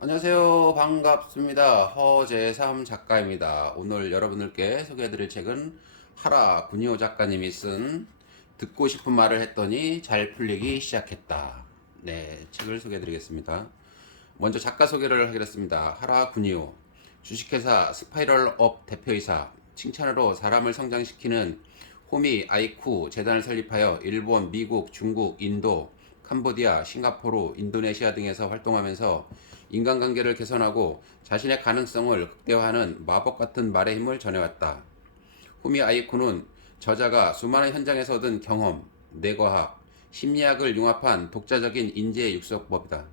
안녕하세요. 반갑습니다. 허재삼 작가입니다. 오늘 여러분들께 소개해드릴 책은 하라 군요 작가님이 쓴 듣고 싶은 말을 했더니 잘 풀리기 시작했다. 네, 책을 소개해드리겠습니다. 먼저 작가 소개를 하겠습니다. 하라 군요, 주식회사 스파이럴업 대표이사, 칭찬으로 사람을 성장시키는 호미 아이쿠 재단을 설립하여 일본, 미국, 중국, 인도, 캄보디아, 싱가포르, 인도네시아 등에서 활동하면서 인간관계를 개선하고 자신의 가능성을 극대화하는 마법 같은 말의 힘을 전해왔다. 후미 아이쿠는 저자가 수많은 현장에서 얻은 경험, 뇌과학, 심리학을 융합한 독자적인 인재 육성법이다.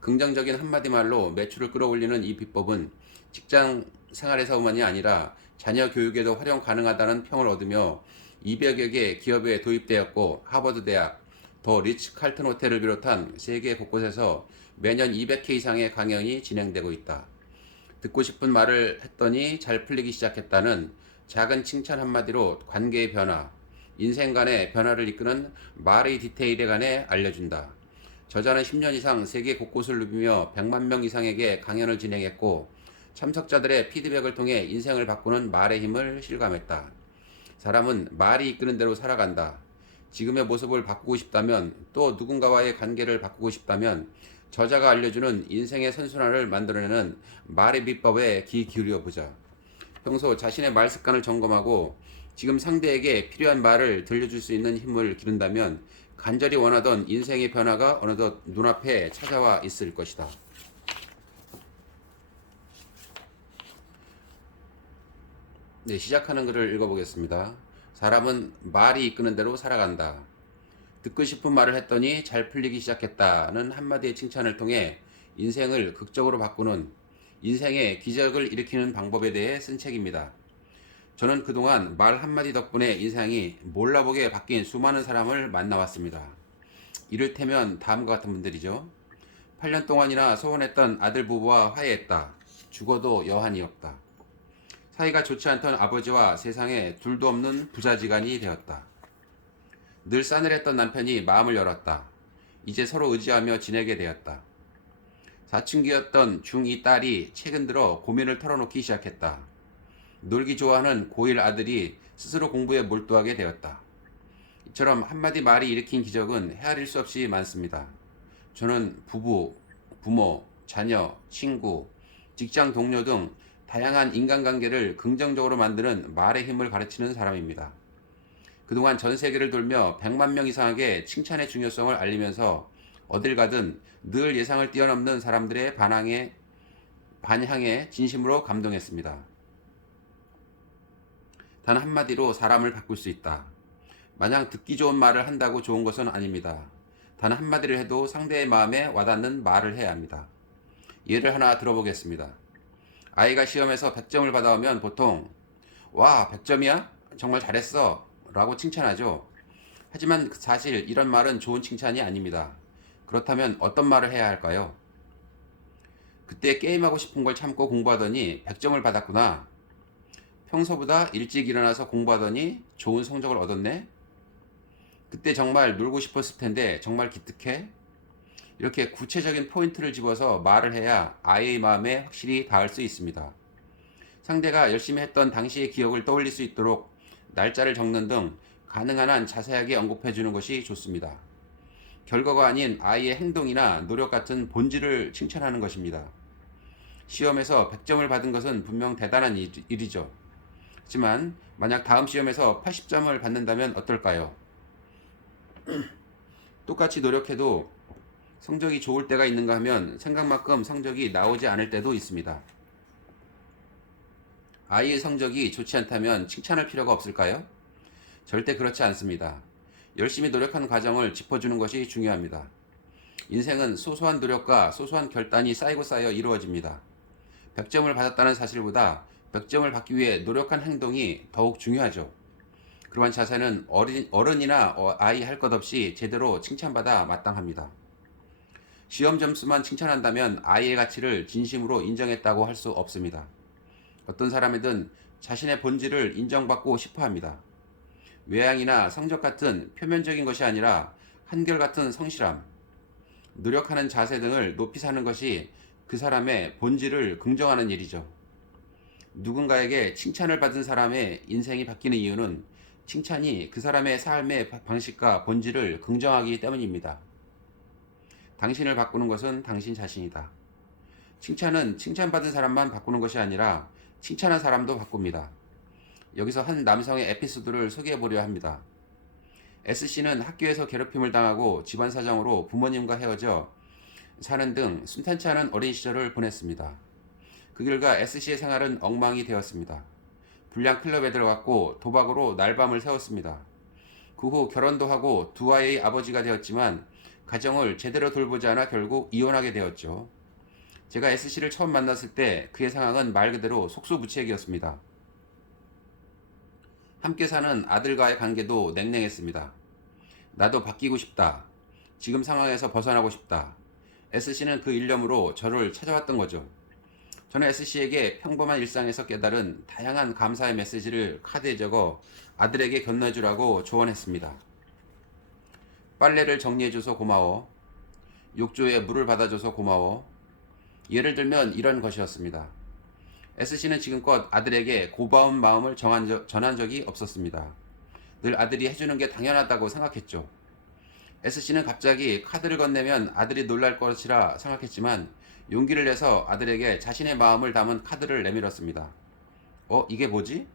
긍정적인 한마디 말로 매출을 끌어올리는 이 비법은 직장 생활에서만이 아니라 자녀 교육에도 활용 가능하다는 평을 얻으며 200여 개 기업에 도입되었고, 하버드 대학, 더 리츠 칼튼 호텔을 비롯한 세계 곳곳에서 매년 200회 이상의 강연이 진행되고 있다. 듣고 싶은 말을 했더니 잘 풀리기 시작했다는 작은 칭찬 한마디로 관계의 변화, 인생 간의 변화를 이끄는 말의 디테일에 관해 알려준다. 저자는 10년 이상 세계 곳곳을 누비며 100만 명 이상에게 강연을 진행했고, 참석자들의 피드백을 통해 인생을 바꾸는 말의 힘을 실감했다. 사람은 말이 이끄는 대로 살아간다. 지금의 모습을 바꾸고 싶다면, 또 누군가와의 관계를 바꾸고 싶다면 저자가 알려주는 인생의 선순환을 만들어내는 말의 비법에 귀 기울여 보자. 평소 자신의 말 습관을 점검하고 지금 상대에게 필요한 말을 들려줄 수 있는 힘을 기른다면 간절히 원하던 인생의 변화가 어느덧 눈앞에 찾아와 있을 것이다. 네, 시작하는 글을 읽어보겠습니다. 사람은 말이 이끄는 대로 살아간다. 듣고 싶은 말을 했더니 잘 풀리기 시작했다는 한마디의 칭찬을 통해 인생을 극적으로 바꾸는, 인생의 기적을 일으키는 방법에 대해 쓴 책입니다. 저는 그동안 말 한마디 덕분에 인생이 몰라보게 바뀐 수많은 사람을 만나왔습니다. 이를테면 다음과 같은 분들이죠. 8년 동안이나 소원했던 아들 부부와 화해했다. 죽어도 여한이 없다. 사이가 좋지 않던 아버지와 세상에 둘도 없는 부자지간이 되었다. 늘 싸늘했던 남편이 마음을 열었다. 이제 서로 의지하며 지내게 되었다. 사춘기였던 중2 딸이 최근 들어 고민을 털어놓기 시작했다. 놀기 좋아하는 고1 아들이 스스로 공부에 몰두하게 되었다. 이처럼 한마디 말이 일으킨 기적은 헤아릴 수 없이 많습니다. 저는 부부, 부모, 자녀, 친구, 직장 동료 등 다양한 인간관계를 긍정적으로 만드는 말의 힘을 가르치는 사람입니다. 그동안 전 세계를 돌며 100만 명 이상에게 칭찬의 중요성을 알리면서 어딜 가든 늘 예상을 뛰어넘는 사람들의 반향에 진심으로 감동했습니다. 단 한마디로 사람을 바꿀 수 있다. 마냥 듣기 좋은 말을 한다고 좋은 것은 아닙니다. 단 한마디를 해도 상대의 마음에 와닿는 말을 해야 합니다. 예를 하나 들어보겠습니다. 아이가 시험에서 100점을 받아오면 보통 와, 100점이야? 정말 잘했어 라고 칭찬하죠. 하지만 사실 이런 말은 좋은 칭찬이 아닙니다. 그렇다면 어떤 말을 해야 할까요? 그때 게임하고 싶은 걸 참고 공부하더니 100점을 받았구나. 평소보다 일찍 일어나서 공부하더니 좋은 성적을 얻었네. 그때 정말 놀고 싶었을 텐데 정말 기특해. 이렇게 구체적인 포인트를 집어서 말을 해야 아이의 마음에 확실히 닿을 수 있습니다. 상대가 열심히 했던 당시의 기억을 떠올릴 수 있도록 날짜를 적는 등 가능한 한 자세하게 언급해 주는 것이 좋습니다. 결과가 아닌 아이의 행동이나 노력 같은 본질을 칭찬하는 것입니다. 시험에서 100점을 받은 것은 분명 대단한 일이죠. 하지만 만약 다음 시험에서 80점을 받는다면 어떨까요? 똑같이 노력해도 성적이 좋을 때가 있는가 하면 생각만큼 성적이 나오지 않을 때도 있습니다. 아이의 성적이 좋지 않다면 칭찬할 필요가 없을까요? 절대 그렇지 않습니다. 열심히 노력한 과정을 짚어주는 것이 중요합니다. 인생은 소소한 노력과 소소한 결단이 쌓이고 쌓여 이루어집니다. 100점을 받았다는 사실보다 100점을 받기 위해 노력한 행동이 더욱 중요하죠. 그러한 자세는 어른이나 아이 할 것 없이 제대로 칭찬받아 마땅합니다. 시험 점수만 칭찬한다면 아이의 가치를 진심으로 인정했다고 할 수 없습니다. 어떤 사람이든 자신의 본질을 인정받고 싶어 합니다. 외향이나 성적 같은 표면적인 것이 아니라 한결같은 성실함, 노력하는 자세 등을 높이 사는 것이 그 사람의 본질을 긍정하는 일이죠. 누군가에게 칭찬을 받은 사람의 인생이 바뀌는 이유는 칭찬이 그 사람의 삶의 방식과 본질을 긍정하기 때문입니다. 당신을 바꾸는 것은 당신 자신이다. 칭찬은 칭찬받은 사람만 바꾸는 것이 아니라 칭찬한 사람도 바꿉니다. 여기서 한 남성의 에피소드를 소개해 보려 합니다. S씨는 학교에서 괴롭힘을 당하고 집안 사정으로 부모님과 헤어져 사는 등 순탄치 않은 어린 시절을 보냈습니다. 그 결과 S씨의 생활은 엉망이 되었습니다. 불량 클럽에 들어갔고 도박으로 날밤을 새웠습니다. 그 후 결혼도 하고 두 아이의 아버지가 되었지만 가정을 제대로 돌보지 않아 결국 이혼하게 되었죠. 제가 S씨를 처음 만났을 때 그의 상황은 말 그대로 속수무책이었습니다. 함께 사는 아들과의 관계도 냉랭했습니다. 나도 바뀌고 싶다. 지금 상황에서 벗어나고 싶다. S씨는 그 일념으로 저를 찾아왔던 거죠. 저는 S씨에게 평범한 일상에서 깨달은 다양한 감사의 메시지를 카드에 적어 아들에게 건네주라고 조언했습니다. 빨래를 정리해줘서 고마워. 욕조에 물을 받아줘서 고마워. 예를 들면 이런 것이었습니다. S씨는 지금껏 아들에게 고마운 마음을 전한 적이 없었습니다. 늘 아들이 해주는 게 당연하다고 생각했죠. S씨는 갑자기 카드를 건네면 아들이 놀랄 것이라 생각했지만 용기를 내서 아들에게 자신의 마음을 담은 카드를 내밀었습니다. 이게 뭐지?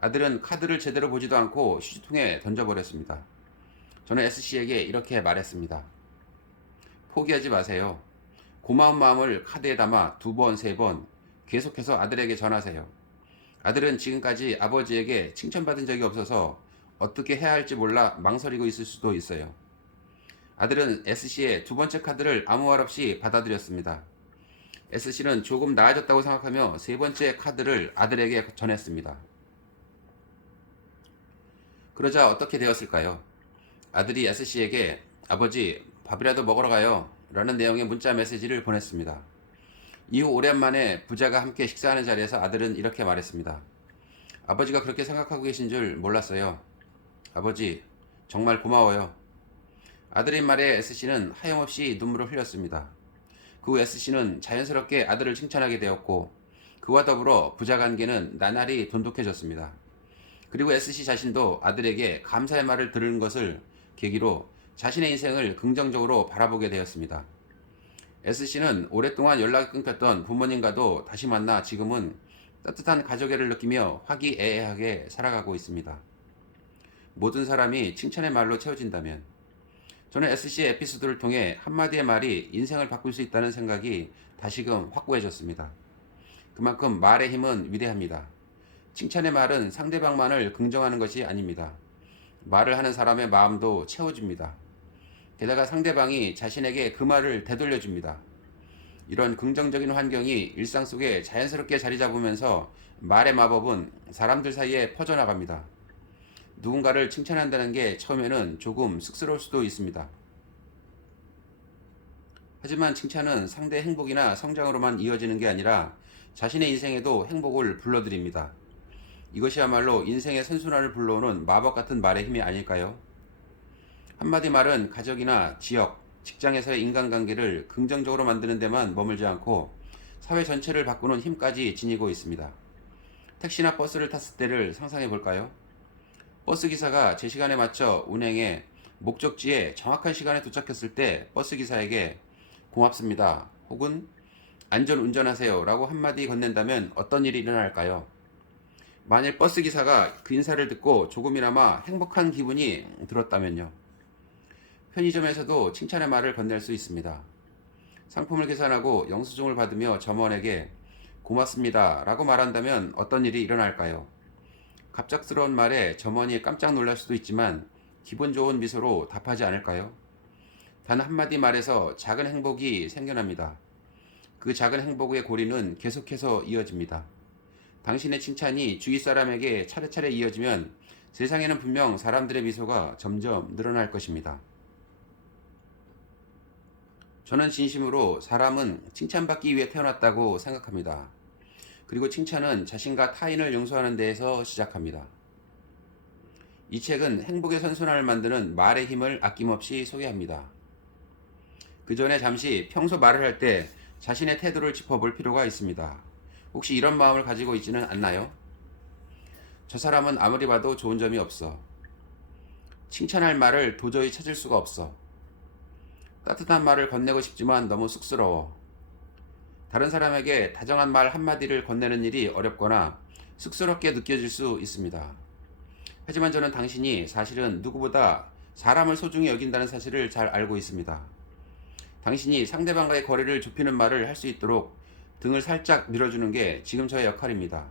아들은 카드를 제대로 보지도 않고 휴지통에 던져버렸습니다. 저는 S씨에게 이렇게 말했습니다. 포기하지 마세요. 고마운 마음을 카드에 담아 2번, 3번 계속해서 아들에게 전하세요. 아들은 지금까지 아버지에게 칭찬받은 적이 없어서 어떻게 해야 할지 몰라 망설이고 있을 수도 있어요. 아들은 S씨의 2번째 카드를 아무 말 없이 받아들였습니다. S씨는 조금 나아졌다고 생각하며 3번째 카드를 아들에게 전했습니다. 그러자 어떻게 되었을까요? 아들이 S씨에게 아버지 밥이라도 먹으러 가요 라는 내용의 문자 메시지를 보냈습니다. 이후 오랜만에 부자가 함께 식사하는 자리에서 아들은 이렇게 말했습니다. 아버지가 그렇게 생각하고 계신 줄 몰랐어요. 아버지 정말 고마워요. 아들의 말에 S씨는 하염없이 눈물을 흘렸습니다. 그 후 S씨는 자연스럽게 아들을 칭찬하게 되었고 그와 더불어 부자 관계는 나날이 돈독해졌습니다. 그리고 S씨 자신도 아들에게 감사의 말을 들은 것을 계기로 자신의 인생을 긍정적으로 바라보게 되었습니다. S씨는 오랫동안 연락이 끊겼던 부모님과도 다시 만나 지금은 따뜻한 가족애를 느끼며 화기애애하게 살아가고 있습니다. 모든 사람이 칭찬의 말로 채워진다면 저는 S씨의 에피소드를 통해 한마디의 말이 인생을 바꿀 수 있다는 생각이 다시금 확고해졌습니다. 그만큼 말의 힘은 위대합니다. 칭찬의 말은 상대방만을 긍정하는 것이 아닙니다. 말을 하는 사람의 마음도 채워줍니다. 게다가 상대방이 자신에게 그 말을 되돌려줍니다. 이런 긍정적인 환경이 일상 속에 자연스럽게 자리 잡으면서 말의 마법은 사람들 사이에 퍼져나갑니다. 누군가를 칭찬한다는 게 처음에는 조금 쑥스러울 수도 있습니다. 하지만 칭찬은 상대의 행복이나 성장으로만 이어지는 게 아니라 자신의 인생에도 행복을 불러들입니다. 이것이야말로 인생의 선순환을 불러오는 마법 같은 말의 힘이 아닐까요? 한마디 말은 가족이나 지역, 직장에서의 인간관계를 긍정적으로 만드는 데만 머물지 않고 사회 전체를 바꾸는 힘까지 지니고 있습니다. 택시나 버스를 탔을 때를 상상해 볼까요? 버스 기사가 제 시간에 맞춰 운행해 목적지에 정확한 시간에 도착했을 때 버스 기사에게 고맙습니다 혹은 안전 운전하세요 라고 한마디 건넨다면 어떤 일이 일어날까요? 만일 버스 기사가 그 인사를 듣고 조금이나마 행복한 기분이 들었다면요. 편의점에서도 칭찬의 말을 건넬 수 있습니다. 상품을 계산하고 영수증을 받으며 점원에게 고맙습니다 라고 말한다면 어떤 일이 일어날까요? 갑작스러운 말에 점원이 깜짝 놀랄 수도 있지만 기분 좋은 미소로 답하지 않을까요? 단 한마디 말에서 작은 행복이 생겨납니다. 그 작은 행복의 고리는 계속해서 이어집니다. 당신의 칭찬이 주위 사람에게 차례차례 이어지면 세상에는 분명 사람들의 미소가 점점 늘어날 것입니다. 저는 진심으로 사람은 칭찬받기 위해 태어났다고 생각합니다. 그리고 칭찬은 자신과 타인을 용서하는 데에서 시작합니다. 이 책은 행복의 선순환을 만드는 말의 힘을 아낌없이 소개합니다. 그 전에 잠시 평소 말을 할 때 자신의 태도를 짚어볼 필요가 있습니다. 혹시 이런 마음을 가지고 있지는 않나요? 저 사람은 아무리 봐도 좋은 점이 없어. 칭찬할 말을 도저히 찾을 수가 없어. 따뜻한 말을 건네고 싶지만 너무 쑥스러워. 다른 사람에게 다정한 말 한마디를 건네는 일이 어렵거나 쑥스럽게 느껴질 수 있습니다. 하지만 저는 당신이 사실은 누구보다 사람을 소중히 여긴다는 사실을 잘 알고 있습니다. 당신이 상대방과의 거리를 좁히는 말을 할 수 있도록 등을 살짝 밀어주는 게 지금 저의 역할입니다.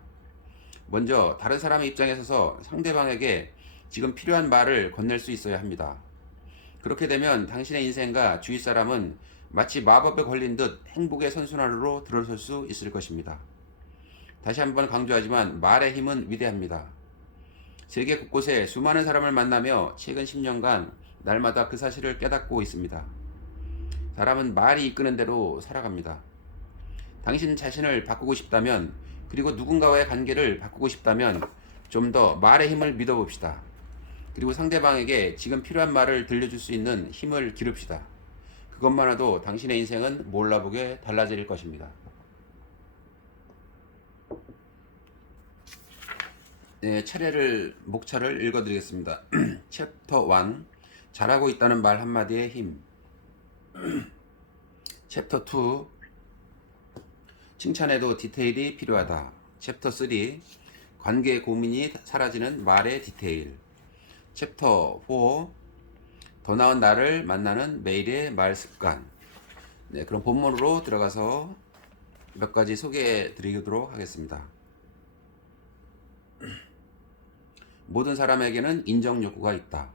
먼저 다른 사람의 입장에 서서 상대방에게 지금 필요한 말을 건넬 수 있어야 합니다. 그렇게 되면 당신의 인생과 주위 사람은 마치 마법에 걸린 듯 행복의 선순환으로 들어설 수 있을 것입니다. 다시 한번 강조하지만 말의 힘은 위대합니다. 세계 곳곳에 수많은 사람을 만나며 최근 10년간 날마다 그 사실을 깨닫고 있습니다. 사람은 말이 이끄는 대로 살아갑니다. 당신 자신을 바꾸고 싶다면, 그리고 누군가와의 관계를 바꾸고 싶다면 좀 더 말의 힘을 믿어봅시다. 그리고 상대방에게 지금 필요한 말을 들려줄 수 있는 힘을 기릅시다. 그것만으로도 당신의 인생은 몰라보게 달라질 것입니다. 네, 목차를 읽어드리겠습니다. 챕터 1, 잘하고 있다는 말 한마디의 힘. 챕터 2, 칭찬에도 디테일이 필요하다. 챕터 3, 관계의 고민이 사라지는 말의 디테일. 챕터 4, 더 나은 나를 만나는 매일의 말 습관. 네, 그럼 본문으로 들어가서 몇 가지 소개해 드리도록 하겠습니다. 모든 사람에게는 인정 욕구가 있다.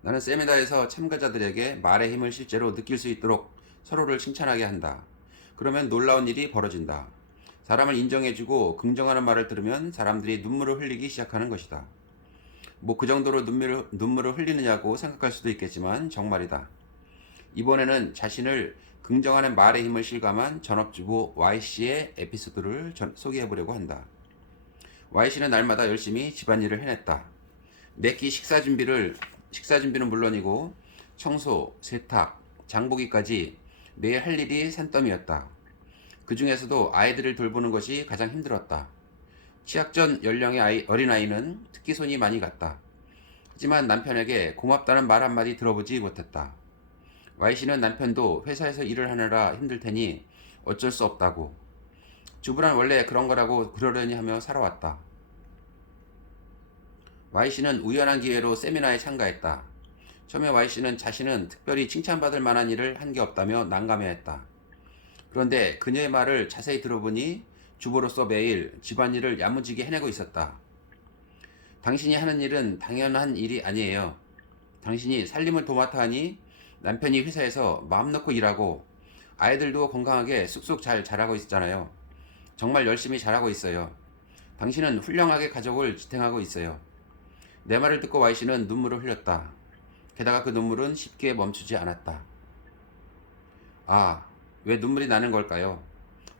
나는 세미나에서 참가자들에게 말의 힘을 실제로 느낄 수 있도록 서로를 칭찬하게 한다. 그러면 놀라운 일이 벌어진다. 사람을 인정해주고 긍정하는 말을 들으면 사람들이 눈물을 흘리기 시작하는 것이다. 뭐 그 정도로 눈물을 흘리느냐고 생각할 수도 있겠지만 정말이다. 이번에는 자신을 긍정하는 말의 힘을 실감한 전업주부 Y씨의 에피소드를 소개해보려고 한다. Y씨는 날마다 열심히 집안일을 해냈다. 매끼 식사 준비는 물론이고 청소, 세탁, 장보기까지 매일 할 일이 산더미였다. 그 중에서도 아이들을 돌보는 것이 가장 힘들었다. 취약전 연령의 어린아이는 특히 손이 많이 갔다. 하지만 남편에게 고맙다는 말 한마디 들어보지 못했다. Y씨는 남편도 회사에서 일을 하느라 힘들 테니 어쩔 수 없다고, 주부란 원래 그런 거라고 그러려니 하며 살아왔다. Y씨는 우연한 기회로 세미나에 참가했다. 처음에 Y씨는 자신은 특별히 칭찬받을 만한 일을 한 게 없다며 난감해했다. 그런데 그녀의 말을 자세히 들어보니 주부로서 매일 집안일을 야무지게 해내고 있었다. 당신이 하는 일은 당연한 일이 아니에요. 당신이 살림을 도맡아 하니 남편이 회사에서 마음 놓고 일하고 아이들도 건강하게 쑥쑥 잘 자라고 있잖아요. 정말 열심히 잘하고 있어요. 당신은 훌륭하게 가족을 지탱하고 있어요. 내 말을 듣고 Y씨는 눈물을 흘렸다. 게다가 그 눈물은 쉽게 멈추지 않았다. 아, 왜 눈물이 나는 걸까요?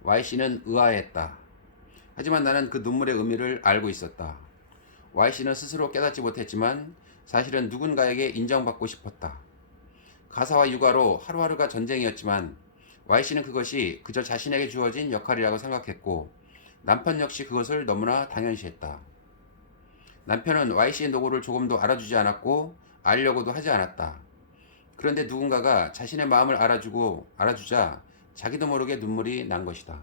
Y씨는 의아해했다. 하지만 나는 그 눈물의 의미를 알고 있었다. Y씨는 스스로 깨닫지 못했지만 사실은 누군가에게 인정받고 싶었다. 가사와 육아로 하루하루가 전쟁이었지만 Y씨는 그것이 그저 자신에게 주어진 역할이라고 생각했고 남편 역시 그것을 너무나 당연시했다. 남편은 Y씨의 노고를 조금도 알아주지 않았고 알려고도 하지 않았다. 그런데 누군가가 자신의 마음을 알아주자 자기도 모르게 눈물이 난 것이다.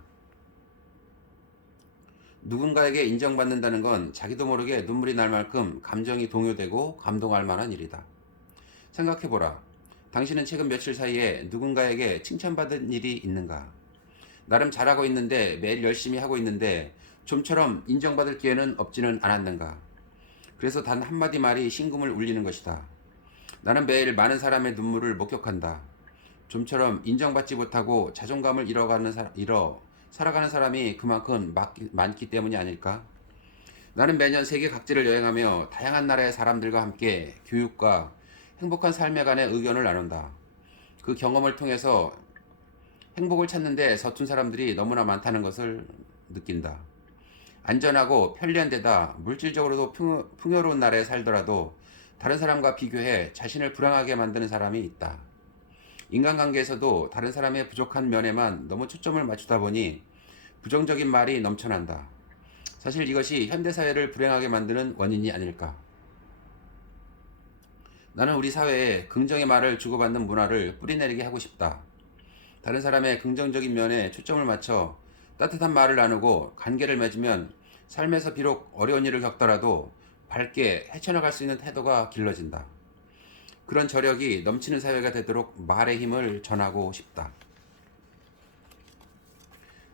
누군가에게 인정받는다는 건 자기도 모르게 눈물이 날 만큼 감정이 동요되고 감동할 만한 일이다. 생각해보라. 당신은 최근 며칠 사이에 누군가에게 칭찬받은 일이 있는가? 나름 잘하고 있는데, 매일 열심히 하고 있는데 좀처럼 인정받을 기회는 없지는 않았는가? 그래서 단 한마디 말이 심금을 울리는 것이다. 나는 매일 많은 사람의 눈물을 목격한다. 좀처럼 인정받지 못하고 자존감을 살아가는 사람이 그만큼 많기 때문이 아닐까? 나는 매년 세계 각지를 여행하며 다양한 나라의 사람들과 함께 교육과 행복한 삶에 관해 의견을 나눈다. 그 경험을 통해서 행복을 찾는데 서툰 사람들이 너무나 많다는 것을 느낀다. 안전하고 편리한 데다 물질적으로도 풍요로운 나라에 살더라도 다른 사람과 비교해 자신을 불행하게 만드는 사람이 있다. 인간관계에서도 다른 사람의 부족한 면에만 너무 초점을 맞추다 보니 부정적인 말이 넘쳐난다. 사실 이것이 현대사회를 불행하게 만드는 원인이 아닐까. 나는 우리 사회에 긍정의 말을 주고받는 문화를 뿌리내리게 하고 싶다. 다른 사람의 긍정적인 면에 초점을 맞춰 따뜻한 말을 나누고 관계를 맺으면 삶에서 비록 어려운 일을 겪더라도 밝게 헤쳐나갈 수 있는 태도가 길러진다. 그런 저력이 넘치는 사회가 되도록 말의 힘을 전하고 싶다.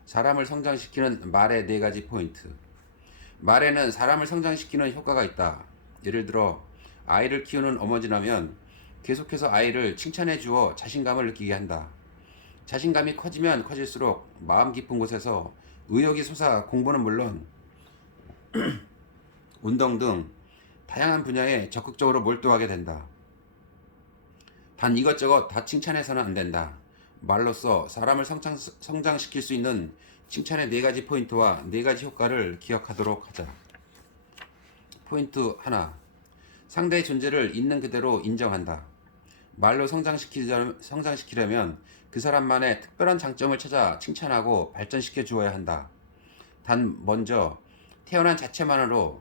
사람을 성장시키는 말의 4가지 포인트. 말에는 사람을 성장시키는 효과가 있다. 예를 들어 아이를 키우는 어머니라면 계속해서 아이를 칭찬해 주어 자신감을 느끼게 한다. 자신감이 커지면 커질수록 마음 깊은 곳에서 의욕이 솟아 공부는 물론 운동 등 다양한 분야에 적극적으로 몰두하게 된다. 단 이것저것 다 칭찬해서는 안 된다. 말로써 사람을 성장시킬 수 있는 칭찬의 4가지 포인트와 4가지 효과를 기억하도록 하자. 포인트 하나. 상대의 존재를 있는 그대로 인정한다. 말로 성장시키려면 그 사람만의 특별한 장점을 찾아 칭찬하고 발전시켜 주어야 한다. 단 먼저 태어난 자체만으로,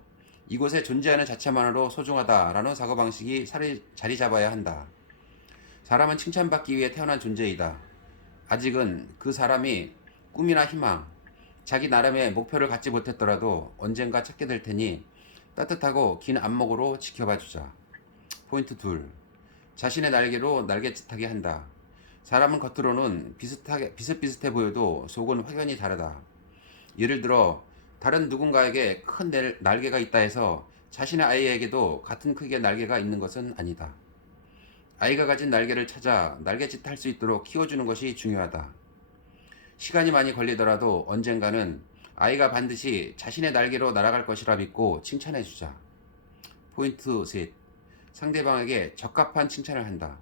이곳에 존재하는 자체만으로 소중하다라는 사고방식이 자리 잡아야 한다. 사람은 칭찬받기 위해 태어난 존재이다. 아직은 그 사람이 꿈이나 희망, 자기 나름의 목표를 갖지 못했더라도 언젠가 찾게 될 테니 따뜻하고 긴 안목으로 지켜봐 주자. 포인트 둘. 자신의 날개로 날갯짓하게 한다. 사람은 겉으로는 비슷비슷해 보여도 속은 확연히 다르다. 예를 들어 다른 누군가에게 큰 날개가 있다 해서 자신의 아이에게도 같은 크기의 날개가 있는 것은 아니다. 아이가 가진 날개를 찾아 날갯짓 할 수 있도록 키워주는 것이 중요하다. 시간이 많이 걸리더라도 언젠가는 아이가 반드시 자신의 날개로 날아갈 것이라 믿고 칭찬해주자. 포인트 셋. 상대방에게 적합한 칭찬을 한다.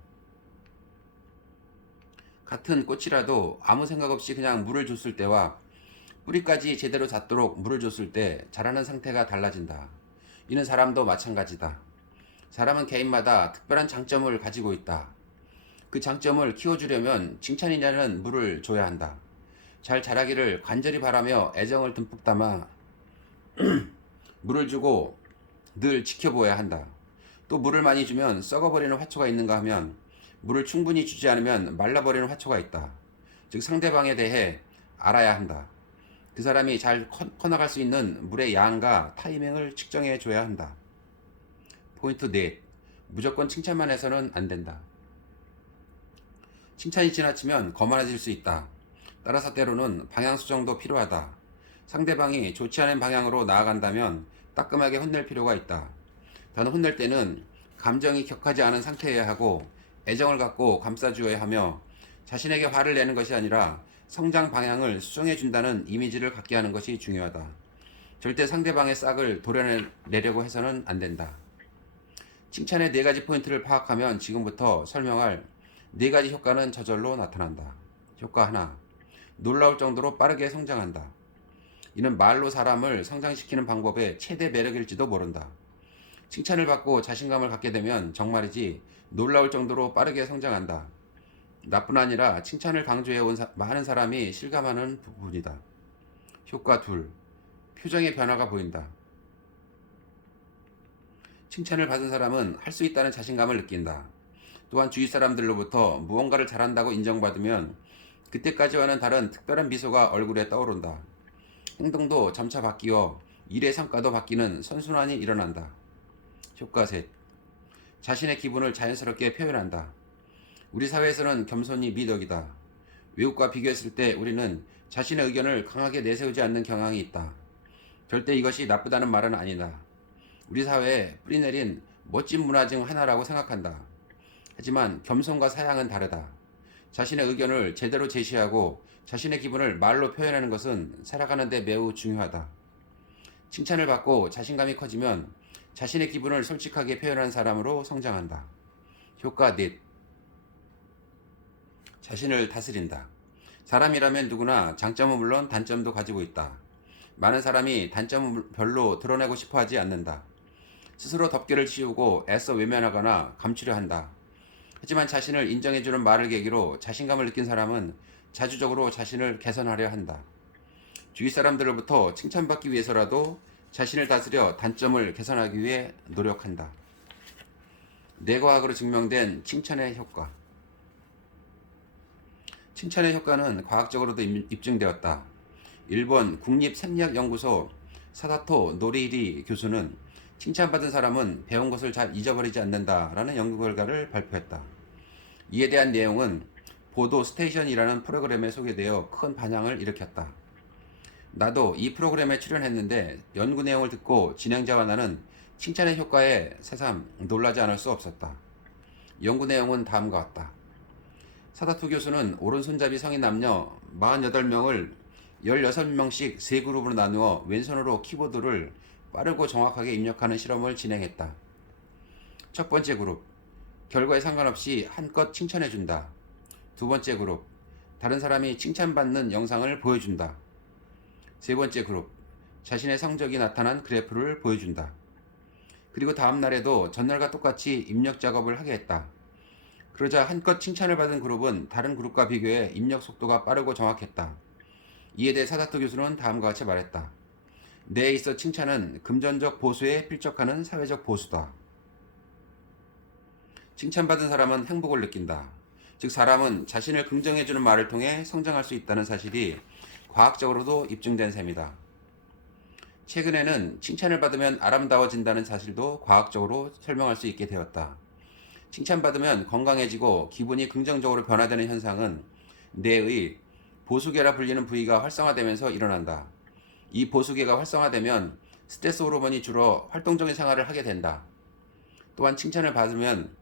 같은 꽃이라도 아무 생각 없이 그냥 물을 줬을 때와 뿌리까지 제대로 닿도록 물을 줬을 때 자라는 상태가 달라진다. 이는 사람도 마찬가지다. 사람은 개인마다 특별한 장점을 가지고 있다. 그 장점을 키워주려면 칭찬이라는 물을 줘야 한다. 잘 자라기를 간절히 바라며 애정을 듬뿍 담아 물을 주고 늘 지켜보아야 한다. 또 물을 많이 주면 썩어버리는 화초가 있는가 하면 물을 충분히 주지 않으면 말라버리는 화초가 있다. 즉 상대방에 대해 알아야 한다. 그 사람이 잘 커나갈 수 있는 물의 양과 타이밍을 측정해 줘야 한다. 포인트 넷. 무조건 칭찬만 해서는 안 된다. 칭찬이 지나치면 거만해질 수 있다. 따라서 때로는 방향 수정도 필요하다. 상대방이 좋지 않은 방향으로 나아간다면 따끔하게 혼낼 필요가 있다. 단 혼낼 때는 감정이 격하지 않은 상태여야 하고 애정을 갖고 감싸주어야 하며 자신에게 화를 내는 것이 아니라 성장 방향을 수정해 준다는 이미지를 갖게 하는 것이 중요하다. 절대 상대방의 싹을 도려내려고 해서는 안 된다. 칭찬의 4가지 포인트를 파악하면 지금부터 설명할 4가지 효과는 저절로 나타난다. 효과 하나. 놀라울 정도로 빠르게 성장한다. 이는 말로 사람을 성장시키는 방법의 최대 매력일지도 모른다. 칭찬을 받고 자신감을 갖게 되면 정말이지 놀라울 정도로 빠르게 성장한다. 나뿐 아니라 칭찬을 강조해온 많은 사람이 실감하는 부분이다. 효과 둘. 표정의 변화가 보인다. 칭찬을 받은 사람은 할 수 있다는 자신감을 느낀다. 또한 주위 사람들로부터 무언가를 잘한다고 인정받으면 그때까지와는 다른 특별한 미소가 얼굴에 떠오른다. 행동도 점차 바뀌어 일의 성과도 바뀌는 선순환이 일어난다. 효과 셋. 자신의 기분을 자연스럽게 표현한다. 우리 사회에서는 겸손이 미덕이다. 외국과 비교했을 때 우리는 자신의 의견을 강하게 내세우지 않는 경향이 있다. 절대 이것이 나쁘다는 말은 아니다. 우리 사회에 뿌리내린 멋진 문화 중 하나라고 생각한다. 하지만 겸손과 사양은 다르다. 자신의 의견을 제대로 제시하고 자신의 기분을 말로 표현하는 것은 살아가는 데 매우 중요하다. 칭찬을 받고 자신감이 커지면 자신의 기분을 솔직하게 표현하는 사람으로 성장한다. 효과 넷. 자신을 다스린다. 사람이라면 누구나 장점은 물론 단점도 가지고 있다. 많은 사람이 단점을 별로 드러내고 싶어 하지 않는다. 스스로 덮개를 씌우고 애써 외면하거나 감추려 한다. 하지만 자신을 인정해주는 말을 계기로 자신감을 느낀 사람은 자주적으로 자신을 개선하려 한다. 주위 사람들로부터 칭찬받기 위해서라도 자신을 다스려 단점을 개선하기 위해 노력한다. 뇌과학으로 증명된 칭찬의 효과. 칭찬의 효과는 과학적으로도 입증되었다. 일본 국립생리학연구소 사다토 노리리 교수는 칭찬받은 사람은 배운 것을 잘 잊어버리지 않는다라는 연구 결과를 발표했다. 이에 대한 내용은 보도 스테이션이라는 프로그램에 소개되어 큰 반향을 일으켰다. 나도 이 프로그램에 출연했는데 연구 내용을 듣고 진행자와 나는 칭찬의 효과에 새삼 놀라지 않을 수 없었다. 연구 내용은 다음과 같다. 사다토 교수는 오른손잡이 성인 남녀 48명을 16명씩 3그룹으로 나누어 왼손으로 키보드를 빠르고 정확하게 입력하는 실험을 진행했다. 첫 번째 그룹, 결과에 상관없이 한껏 칭찬해준다. 두 번째 그룹, 다른 사람이 칭찬받는 영상을 보여준다. 세 번째 그룹, 자신의 성적이 나타난 그래프를 보여준다. 그리고 다음 날에도 전날과 똑같이 입력 작업을 하게 했다. 그러자 한껏 칭찬을 받은 그룹은 다른 그룹과 비교해 입력 속도가 빠르고 정확했다. 이에 대해 사다토 교수는 다음과 같이 말했다. 뇌에 있어 칭찬은 금전적 보수에 필적하는 사회적 보수다. 칭찬받은 사람은 행복을 느낀다. 즉 사람은 자신을 긍정해주는 말을 통해 성장할 수 있다는 사실이 과학적으로도 입증된 셈이다. 최근에는 칭찬을 받으면 아름다워진다는 사실도 과학적으로 설명할 수 있게 되었다. 칭찬받으면 건강해지고 기분이 긍정적으로 변화되는 현상은 뇌의 보수계라 불리는 부위가 활성화되면서 일어난다. 이 보수계가 활성화되면 스트레스 호르몬이 줄어 활동적인 생활을 하게 된다. 또한 칭찬을 받으면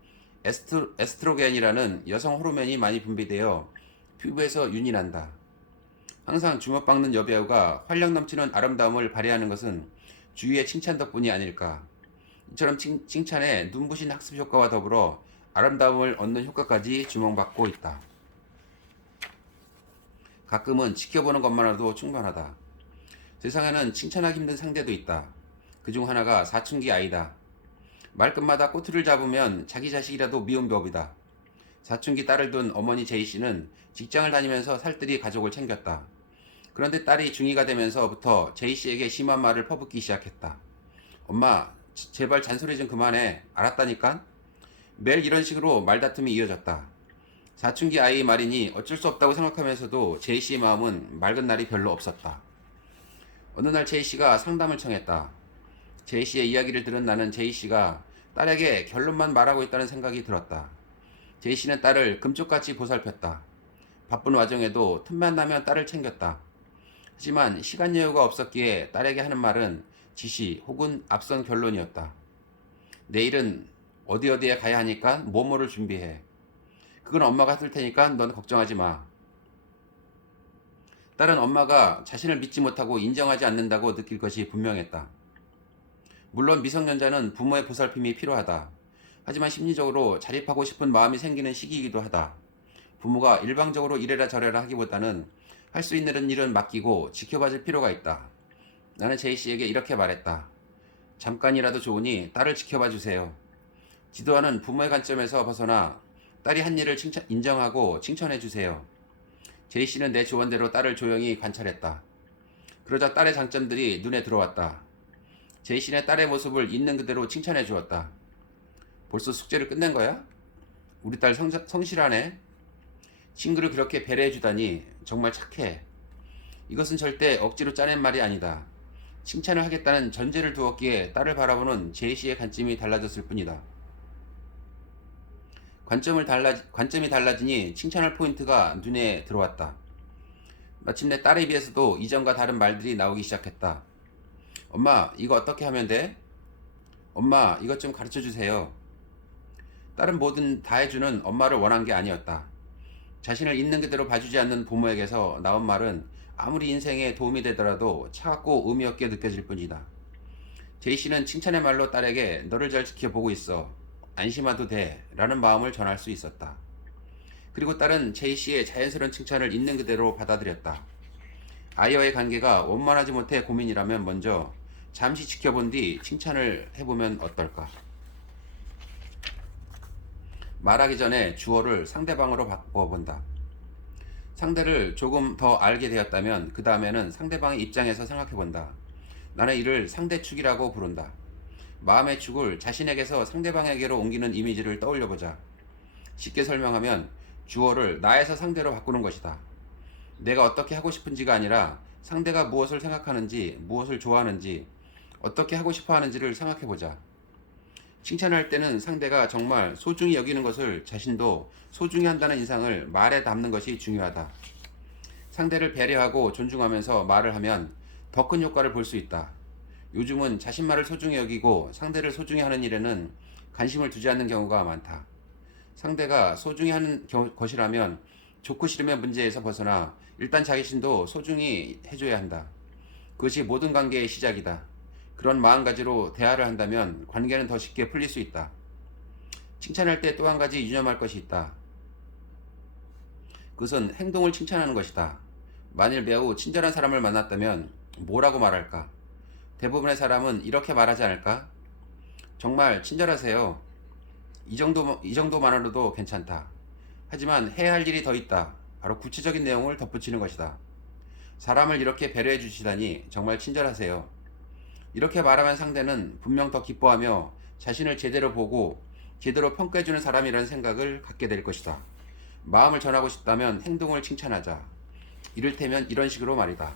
에스트로겐이라는 여성 호르몬이 많이 분비되어 피부에서 윤이 난다. 항상 주목받는 여배우가 활력 넘치는 아름다움을 발휘하는 것은 주위의 칭찬 덕분이 아닐까. 이처럼 칭찬의 눈부신 학습 효과와 더불어 아름다움을 얻는 효과까지 주목받고 있다. 가끔은 지켜보는 것만으로도 충분하다. 세상에는 칭찬하기 힘든 상대도 있다. 그중 하나가 사춘기 아이다. 말끝마다 꼬투리를 잡으면 자기 자식이라도 미운 법이다. 사춘기 딸을 둔 어머니 제이씨는 직장을 다니면서 살뜰히 가족을 챙겼다. 그런데 딸이 중2가 되면서부터 제이씨에게 심한 말을 퍼붓기 시작했다. 엄마, 제발 잔소리 좀 그만해. 알았다니까? 매일 이런 식으로 말다툼이 이어졌다. 사춘기 아이의 말이니 어쩔 수 없다고 생각하면서도 제이씨의 마음은 맑은 날이 별로 없었다. 어느 날 제이씨가 상담을 청했다. 제이씨의 이야기를 들은 나는 제이씨가 딸에게 결론만 말하고 있다는 생각이 들었다. 제이씨는 딸을 금쪽같이 보살폈다. 바쁜 와중에도 틈만 나면 딸을 챙겼다. 하지만 시간 여유가 없었기에 딸에게 하는 말은 지시 혹은 앞선 결론이었다. 내일은 어디에 가야 하니까 뭐뭐를 준비해. 그건 엄마가 해줄 테니까 넌 걱정하지 마. 딸은 엄마가 자신을 믿지 못하고 인정하지 않는다고 느낄 것이 분명했다. 물론 미성년자는 부모의 보살핌이 필요하다. 하지만 심리적으로 자립하고 싶은 마음이 생기는 시기이기도 하다. 부모가 일방적으로 이래라 저래라 하기보다는 할 수 있는 일은 맡기고 지켜봐줄 필요가 있다. 나는 제이씨에게 이렇게 말했다. 잠깐이라도 좋으니 딸을 지켜봐 주세요. 지도하는 부모의 관점에서 벗어나 딸이 한 일을 인정하고 칭찬해 주세요. 제이씨는 내 조언대로 딸을 조용히 관찰했다. 그러자 딸의 장점들이 눈에 들어왔다. 제이씨는 딸의 모습을 있는 그대로 칭찬해 주었다. 벌써 숙제를 끝낸 거야? 우리 딸 성실하네. 친구를 그렇게 배려해 주다니 정말 착해. 이것은 절대 억지로 짜낸 말이 아니다. 칭찬을 하겠다는 전제를 두었기에 딸을 바라보는 제이씨의 관점이 달라졌을 뿐이다. 관점이 달라지니 칭찬할 포인트가 눈에 들어왔다. 마침내 딸에 비해서도 이전과 다른 말들이 나오기 시작했다. 엄마, 이거 어떻게 하면 돼? 엄마, 이것 좀 가르쳐 주세요. 딸은 뭐든 다 해주는 엄마를 원한 게 아니었다. 자신을 있는 그대로 봐주지 않는 부모에게서 나온 말은 아무리 인생에 도움이 되더라도 차갑고 의미 없게 느껴질 뿐이다. 제이씨는 칭찬의 말로 딸에게 너를 잘 지켜보고 있어. 안심해도 돼. 라는 마음을 전할 수 있었다. 그리고 딸은 제이씨의 자연스러운 칭찬을 있는 그대로 받아들였다. 아이와의 관계가 원만하지 못해 고민이라면 먼저 잠시 지켜본 뒤 칭찬을 해보면 어떨까? 말하기 전에 주어를 상대방으로 바꿔본다. 상대를 조금 더 알게 되었다면 그 다음에는 상대방의 입장에서 생각해본다. 나는 이를 상대축이라고 부른다. 마음의 축을 자신에게서 상대방에게로 옮기는 이미지를 떠올려보자. 쉽게 설명하면 주어를 나에서 상대로 바꾸는 것이다. 내가 어떻게 하고 싶은지가 아니라 상대가 무엇을 생각하는지, 무엇을 좋아하는지, 어떻게 하고 싶어 하는지를 생각해보자. 칭찬할 때는 상대가 정말 소중히 여기는 것을 자신도 소중히 한다는 인상을 말에 담는 것이 중요하다. 상대를 배려하고 존중하면서 말을 하면 더 큰 효과를 볼 수 있다. 요즘은 자신말을 소중히 여기고 상대를 소중히 하는 일에는 관심을 두지 않는 경우가 많다. 상대가 소중히 하는 것이라면 좋고 싫으면 문제에서 벗어나 일단 자신도 소중히 해줘야 한다. 그것이 모든 관계의 시작이다. 그런 마음가지로 대화를 한다면 관계는 더 쉽게 풀릴 수 있다. 칭찬할 때 또 한 가지 유념할 것이 있다. 그것은 행동을 칭찬하는 것이다. 만일 매우 친절한 사람을 만났다면 뭐라고 말할까? 대부분의 사람은 이렇게 말하지 않을까? 정말 친절하세요. 이 정도만으로도 괜찮다. 하지만 해야 할 일이 더 있다. 바로 구체적인 내용을 덧붙이는 것이다. 사람을 이렇게 배려해 주시다니 정말 친절하세요. 이렇게 말하면 상대는 분명 더 기뻐하며 자신을 제대로 보고 제대로 평가해주는 사람이라는 생각을 갖게 될 것이다. 마음을 전하고 싶다면 행동을 칭찬하자. 이를테면 이런 식으로 말이다.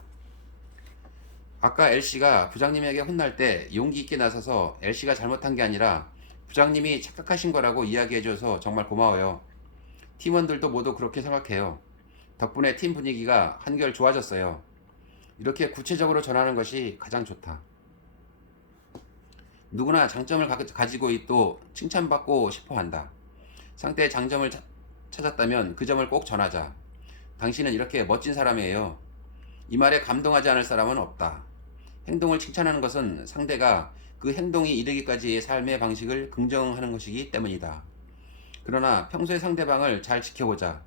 아까 L씨가 부장님에게 혼날 때 용기 있게 나서서 L씨가 잘못한 게 아니라 부장님이 착각하신 거라고 이야기해줘서 정말 고마워요. 팀원들도 모두 그렇게 생각해요. 덕분에 팀 분위기가 한결 좋아졌어요. 이렇게 구체적으로 전하는 것이 가장 좋다. 누구나 장점을 가지고 또 칭찬받고 싶어 한다. 상대의 장점을 찾았다면 그 점을 꼭 전하자. 당신은 이렇게 멋진 사람이에요. 이 말에 감동하지 않을 사람은 없다. 행동을 칭찬하는 것은 상대가 그 행동이 이르기까지의 삶의 방식을 긍정하는 것이기 때문이다. 그러나 평소에 상대방을 잘 지켜보자.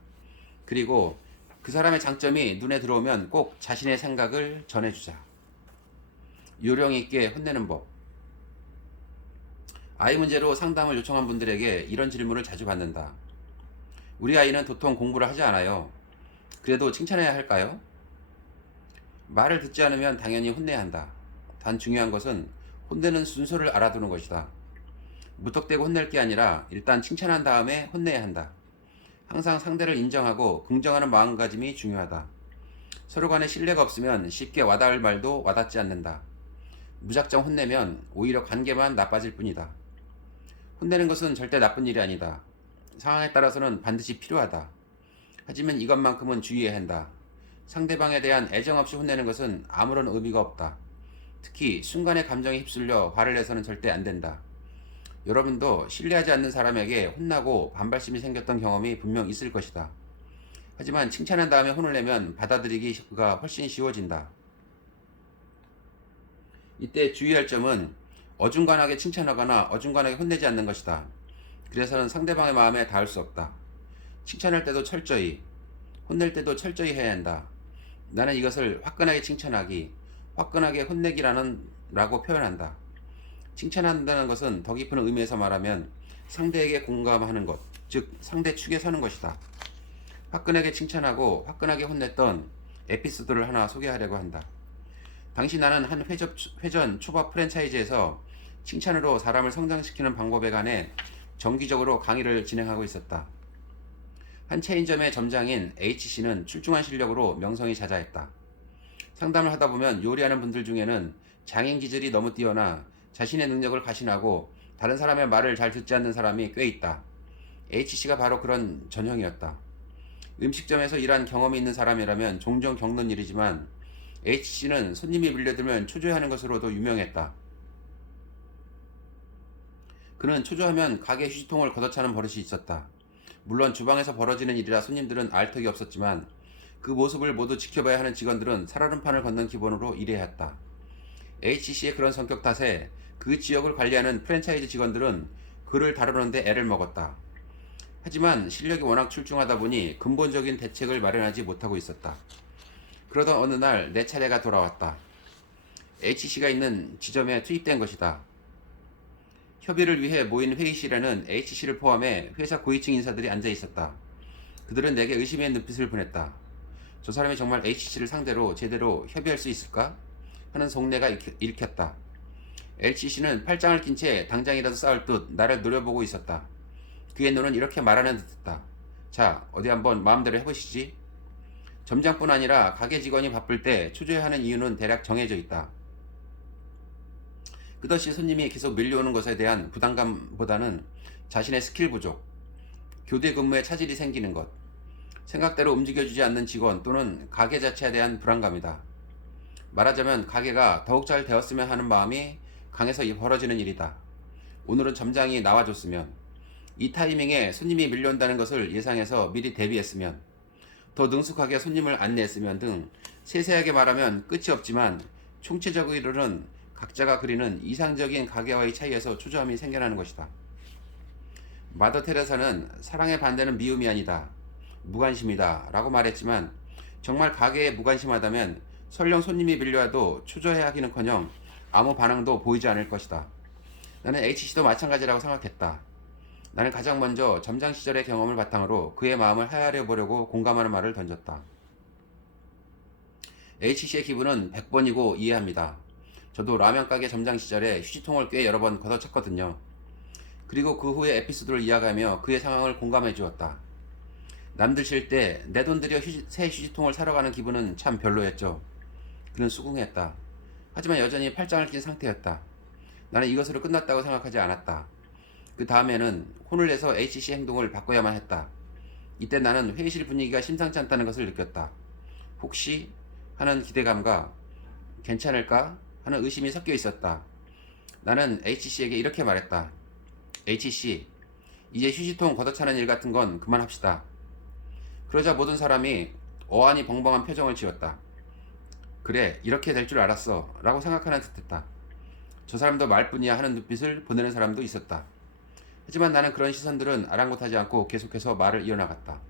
그리고 그 사람의 장점이 눈에 들어오면 꼭 자신의 생각을 전해주자. 요령 있게 혼내는 법. 아이 문제로 상담을 요청한 분들에게 이런 질문을 자주 받는다. 우리 아이는 도통 공부를 하지 않아요. 그래도 칭찬해야 할까요? 말을 듣지 않으면 당연히 혼내야 한다. 단 중요한 것은 혼내는 순서를 알아두는 것이다. 무턱대고 혼낼 게 아니라 일단 칭찬한 다음에 혼내야 한다. 항상 상대를 인정하고 긍정하는 마음가짐이 중요하다. 서로 간에 신뢰가 없으면 쉽게 와닿을 말도 와닿지 않는다. 무작정 혼내면 오히려 관계만 나빠질 뿐이다. 혼내는 것은 절대 나쁜 일이 아니다. 상황에 따라서는 반드시 필요하다. 하지만 이것만큼은 주의해야 한다. 상대방에 대한 애정 없이 혼내는 것은 아무런 의미가 없다. 특히 순간의 감정에 휩쓸려 화를 내서는 절대 안 된다. 여러분도 신뢰하지 않는 사람에게 혼나고 반발심이 생겼던 경험이 분명 있을 것이다. 하지만 칭찬한 다음에 혼을 내면 받아들이기가 훨씬 쉬워진다. 이때 주의할 점은 어중간하게 칭찬하거나 어중간하게 혼내지 않는 것이다. 그래서는 상대방의 마음에 닿을 수 없다. 칭찬할 때도 철저히, 혼낼 때도 철저히 해야 한다. 나는 이것을 화끈하게 칭찬하기, 화끈하게 혼내기라고 표현한다. 칭찬한다는 것은 더 깊은 의미에서 말하면 상대에게 공감하는 것, 즉 상대 축에 서는 것이다. 화끈하게 칭찬하고 화끈하게 혼냈던 에피소드를 하나 소개하려고 한다. 당시 나는 한 회전 초밥 프랜차이즈에서 칭찬으로 사람을 성장시키는 방법에 관해 정기적으로 강의를 진행하고 있었다. 한 체인점의 점장인 H씨는 출중한 실력으로 명성이 자자했다. 상담을 하다 보면 요리하는 분들 중에는 장인 기질이 너무 뛰어나 자신의 능력을 가신하고 다른 사람의 말을 잘 듣지 않는 사람이 꽤 있다. H씨가 바로 그런 전형이었다. 음식점에서 일한 경험이 있는 사람이라면 종종 겪는 일이지만 H씨는 손님이 밀려들면 초조해하는 것으로도 유명했다. 그는 초조하면 가게 휴지통을 걷어차는 버릇이 있었다. 물론 주방에서 벌어지는 일이라 손님들은 알 턱이 없었지만 그 모습을 모두 지켜봐야 하는 직원들은 살얼음판을 걷는 기본으로 일해야 했다. H씨의 그런 성격 탓에 그 지역을 관리하는 프랜차이즈 직원들은 그를 다루는데 애를 먹었다. 하지만 실력이 워낙 출중하다 보니 근본적인 대책을 마련하지 못하고 있었다. 그러던 어느 날 내 차례가 돌아왔다. H씨가 있는 지점에 투입된 것이다. 협의를 위해 모인 회의실에는 H씨를 포함해 회사 고위층 인사들이 앉아 있었다. 그들은 내게 의심의 눈빛을 보냈다. 저 사람이 정말 H씨를 상대로 제대로 협의할 수 있을까? 하는 속내가 읽혔다. H씨는 팔짱을 낀 채 당장이라도 싸울 듯 나를 노려보고 있었다. 그의 눈은 이렇게 말하는 듯했다. 자, 어디 한번 마음대로 해보시지. 점장뿐 아니라 가게 직원이 바쁠 때 초조해하는 이유는 대략 정해져 있다. 끝없이 손님이 계속 밀려오는 것에 대한 부담감보다는 자신의 스킬 부족, 교대 근무에 차질이 생기는 것, 생각대로 움직여주지 않는 직원 또는 가게 자체에 대한 불안감이다. 말하자면 가게가 더욱 잘 되었으면 하는 마음이 강해서 벌어지는 일이다. 오늘은 점장이 나와줬으면, 이 타이밍에 손님이 밀려온다는 것을 예상해서 미리 대비했으면, 더 능숙하게 손님을 안내했으면 등 세세하게 말하면 끝이 없지만 총체적으로는 각자가 그리는 이상적인 가게와의 차이에서 초조함이 생겨나는 것이다. 마더 테레사는 사랑의 반대는 미움이 아니다. 무관심이다. 라고 말했지만 정말 가게에 무관심하다면 설령 손님이 밀려와도 초조해하기는커녕 아무 반응도 보이지 않을 것이다. 나는 H씨도 마찬가지라고 생각했다. 나는 가장 먼저 점장 시절의 경험을 바탕으로 그의 마음을 헤아려 보려고 공감하는 말을 던졌다. H씨의 기분은 100번이고 이해합니다. 저도 라면 가게 점장 시절에 휴지통을 꽤 여러 번 걷어찼거든요. 그리고 그 후에 에피소드를 이야기하며 그의 상황을 공감해 주었다. 남들 쉴 때 내 돈 들여 새 휴지통을 사러 가는 기분은 참 별로였죠. 그는 수긍했다. 하지만 여전히 팔짱을 낀 상태였다. 나는 이것으로 끝났다고 생각하지 않았다. 그 다음에는 혼을 내서 HC 행동을 바꿔야만 했다. 이때 나는 회의실 분위기가 심상치 않다는 것을 느꼈다. 혹시 하는 기대감과 괜찮을까 하는 의심이 섞여 있었다. 나는 HC에게 이렇게 말했다. HC, 이제 휴지통 걷어차는 일 같은 건 그만합시다. 그러자 모든 사람이 어안이 벙벙한 표정을 지었다. 그래, 이렇게 될 줄 알았어 라고 생각하는 듯했다. 저 사람도 말뿐이야 하는 눈빛을 보내는 사람도 있었다. 하지만 나는 그런 시선들은 아랑곳하지 않고 계속해서 말을 이어나갔다.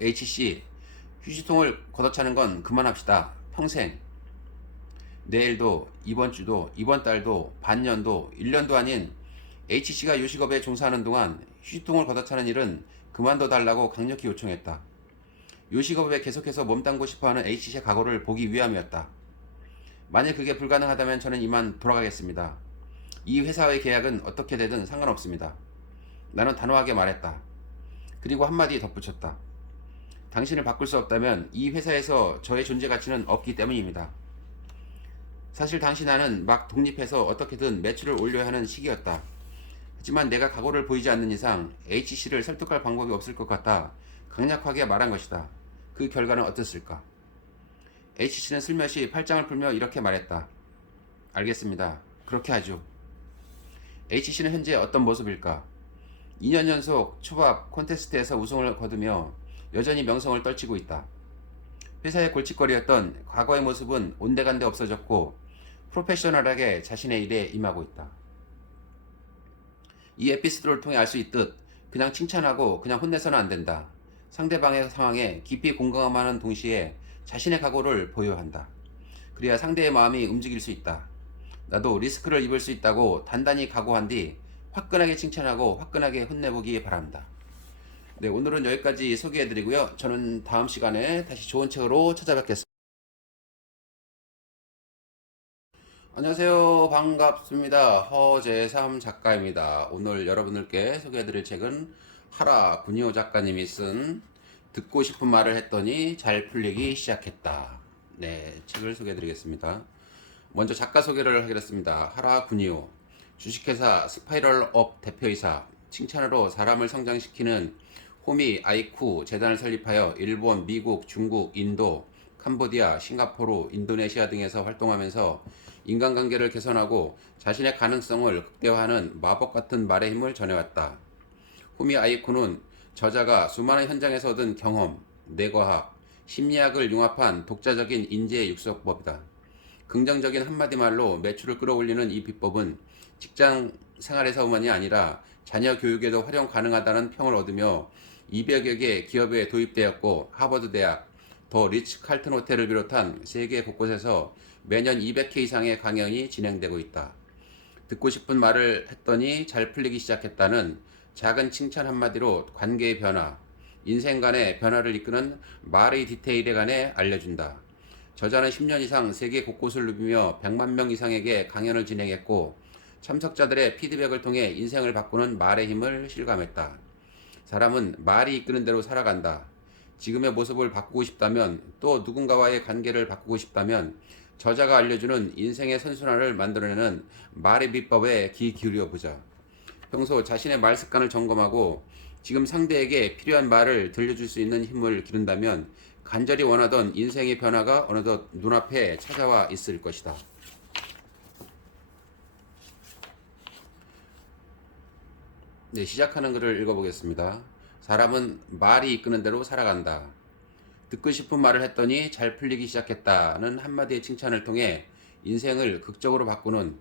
HC, 휴지통을 걷어차는 건 그만합시다. 평생. 내일도, 이번 주도, 이번 달도, 반년도, 1년도 아닌 HC가 요식업에 종사하는 동안 휴지통을 걷어차는 일은 그만둬 달라고 강력히 요청했다. 요식업에 계속해서 몸담고 싶어하는 HC의 각오를 보기 위함이었다. 만일 그게 불가능하다면 저는 이만 돌아가겠습니다. 이 회사의 계약은 어떻게 되든 상관없습니다. 나는 단호하게 말했다. 그리고 한마디 덧붙였다. 당신을 바꿀 수 없다면 이 회사에서 저의 존재 가치는 없기 때문입니다. 사실 당시 나는 막 독립해서 어떻게든 매출을 올려야 하는 시기였다. 하지만 내가 각오를 보이지 않는 이상 HC를 설득할 방법이 없을 것 같아 강력하게 말한 것이다. 그 결과는 어땠을까? HC는 슬며시 팔짱을 풀며 이렇게 말했다. 알겠습니다. 그렇게 하죠. HC는 현재 어떤 모습일까? 2년 연속 초밥 콘테스트에서 우승을 거두며 여전히 명성을 떨치고 있다. 회사의 골칫거리였던 과거의 모습은 온데간데 없어졌고 프로페셔널하게 자신의 일에 임하고 있다. 이 에피소드를 통해 알 수 있듯 그냥 칭찬하고 그냥 혼내서는 안 된다. 상대방의 상황에 깊이 공감하는 동시에 자신의 각오를 보여야 한다. 그래야 상대의 마음이 움직일 수 있다. 나도 리스크를 입을 수 있다고 단단히 각오한 뒤 화끈하게 칭찬하고 화끈하게 혼내보기 바랍니다. 네, 오늘은 여기까지 소개해드리고요. 저는 다음 시간에 다시 좋은 책으로 찾아뵙겠습니다. 안녕하세요. 반갑습니다. 허재삼 작가입니다. 오늘 여러분들께 소개해드릴 책은 하라 군요 작가님이 쓴 듣고 싶은 말을 했더니 잘 풀리기 시작했다. 네, 책을 소개해드리겠습니다. 먼저 작가 소개를 하겠습니다. 하라 군요, 주식회사 스파이럴업 대표이사, 칭찬으로 사람을 성장시키는 호미 아이쿠 재단을 설립하여 일본, 미국, 중국, 인도, 캄보디아, 싱가포르, 인도네시아 등에서 활동하면서 인간관계를 개선하고 자신의 가능성을 극대화하는 마법 같은 말의 힘을 전해왔다. 호미 아이쿠는 저자가 수많은 현장에서 얻은 경험, 뇌과학, 심리학을 융합한 독자적인 인재 육성법이다. 긍정적인 한마디 말로 매출을 끌어올리는 이 비법은 직장 생활에서만이 아니라 자녀 교육에도 활용 가능하다는 평을 얻으며 200여 개 기업에 도입되었고 하버드 대학, 더 리츠 칼튼 호텔을 비롯한 세계 곳곳에서 매년 200회 이상의 강연이 진행되고 있다. 듣고 싶은 말을 했더니 잘 풀리기 시작했다는 작은 칭찬 한마디로 관계의 변화, 인생 간의 변화를 이끄는 말의 디테일에 관해 알려준다. 저자는 10년 이상 세계 곳곳을 누비며 100만 명 이상에게 강연을 진행했고 참석자들의 피드백을 통해 인생을 바꾸는 말의 힘을 실감했다. 사람은 말이 이끄는 대로 살아간다. 지금의 모습을 바꾸고 싶다면, 또 누군가와의 관계를 바꾸고 싶다면 저자가 알려주는 인생의 선순환을 만들어내는 말의 비법에 귀 기울여 보자. 평소 자신의 말 습관을 점검하고 지금 상대에게 필요한 말을 들려줄 수 있는 힘을 기른다면 간절히 원하던 인생의 변화가 어느덧 눈앞에 찾아와 있을 것이다. 네, 시작하는 글을 읽어보겠습니다. 사람은 말이 이끄는 대로 살아간다. 듣고 싶은 말을 했더니 잘 풀리기 시작했다는 한마디의 칭찬을 통해 인생을 극적으로 바꾸는,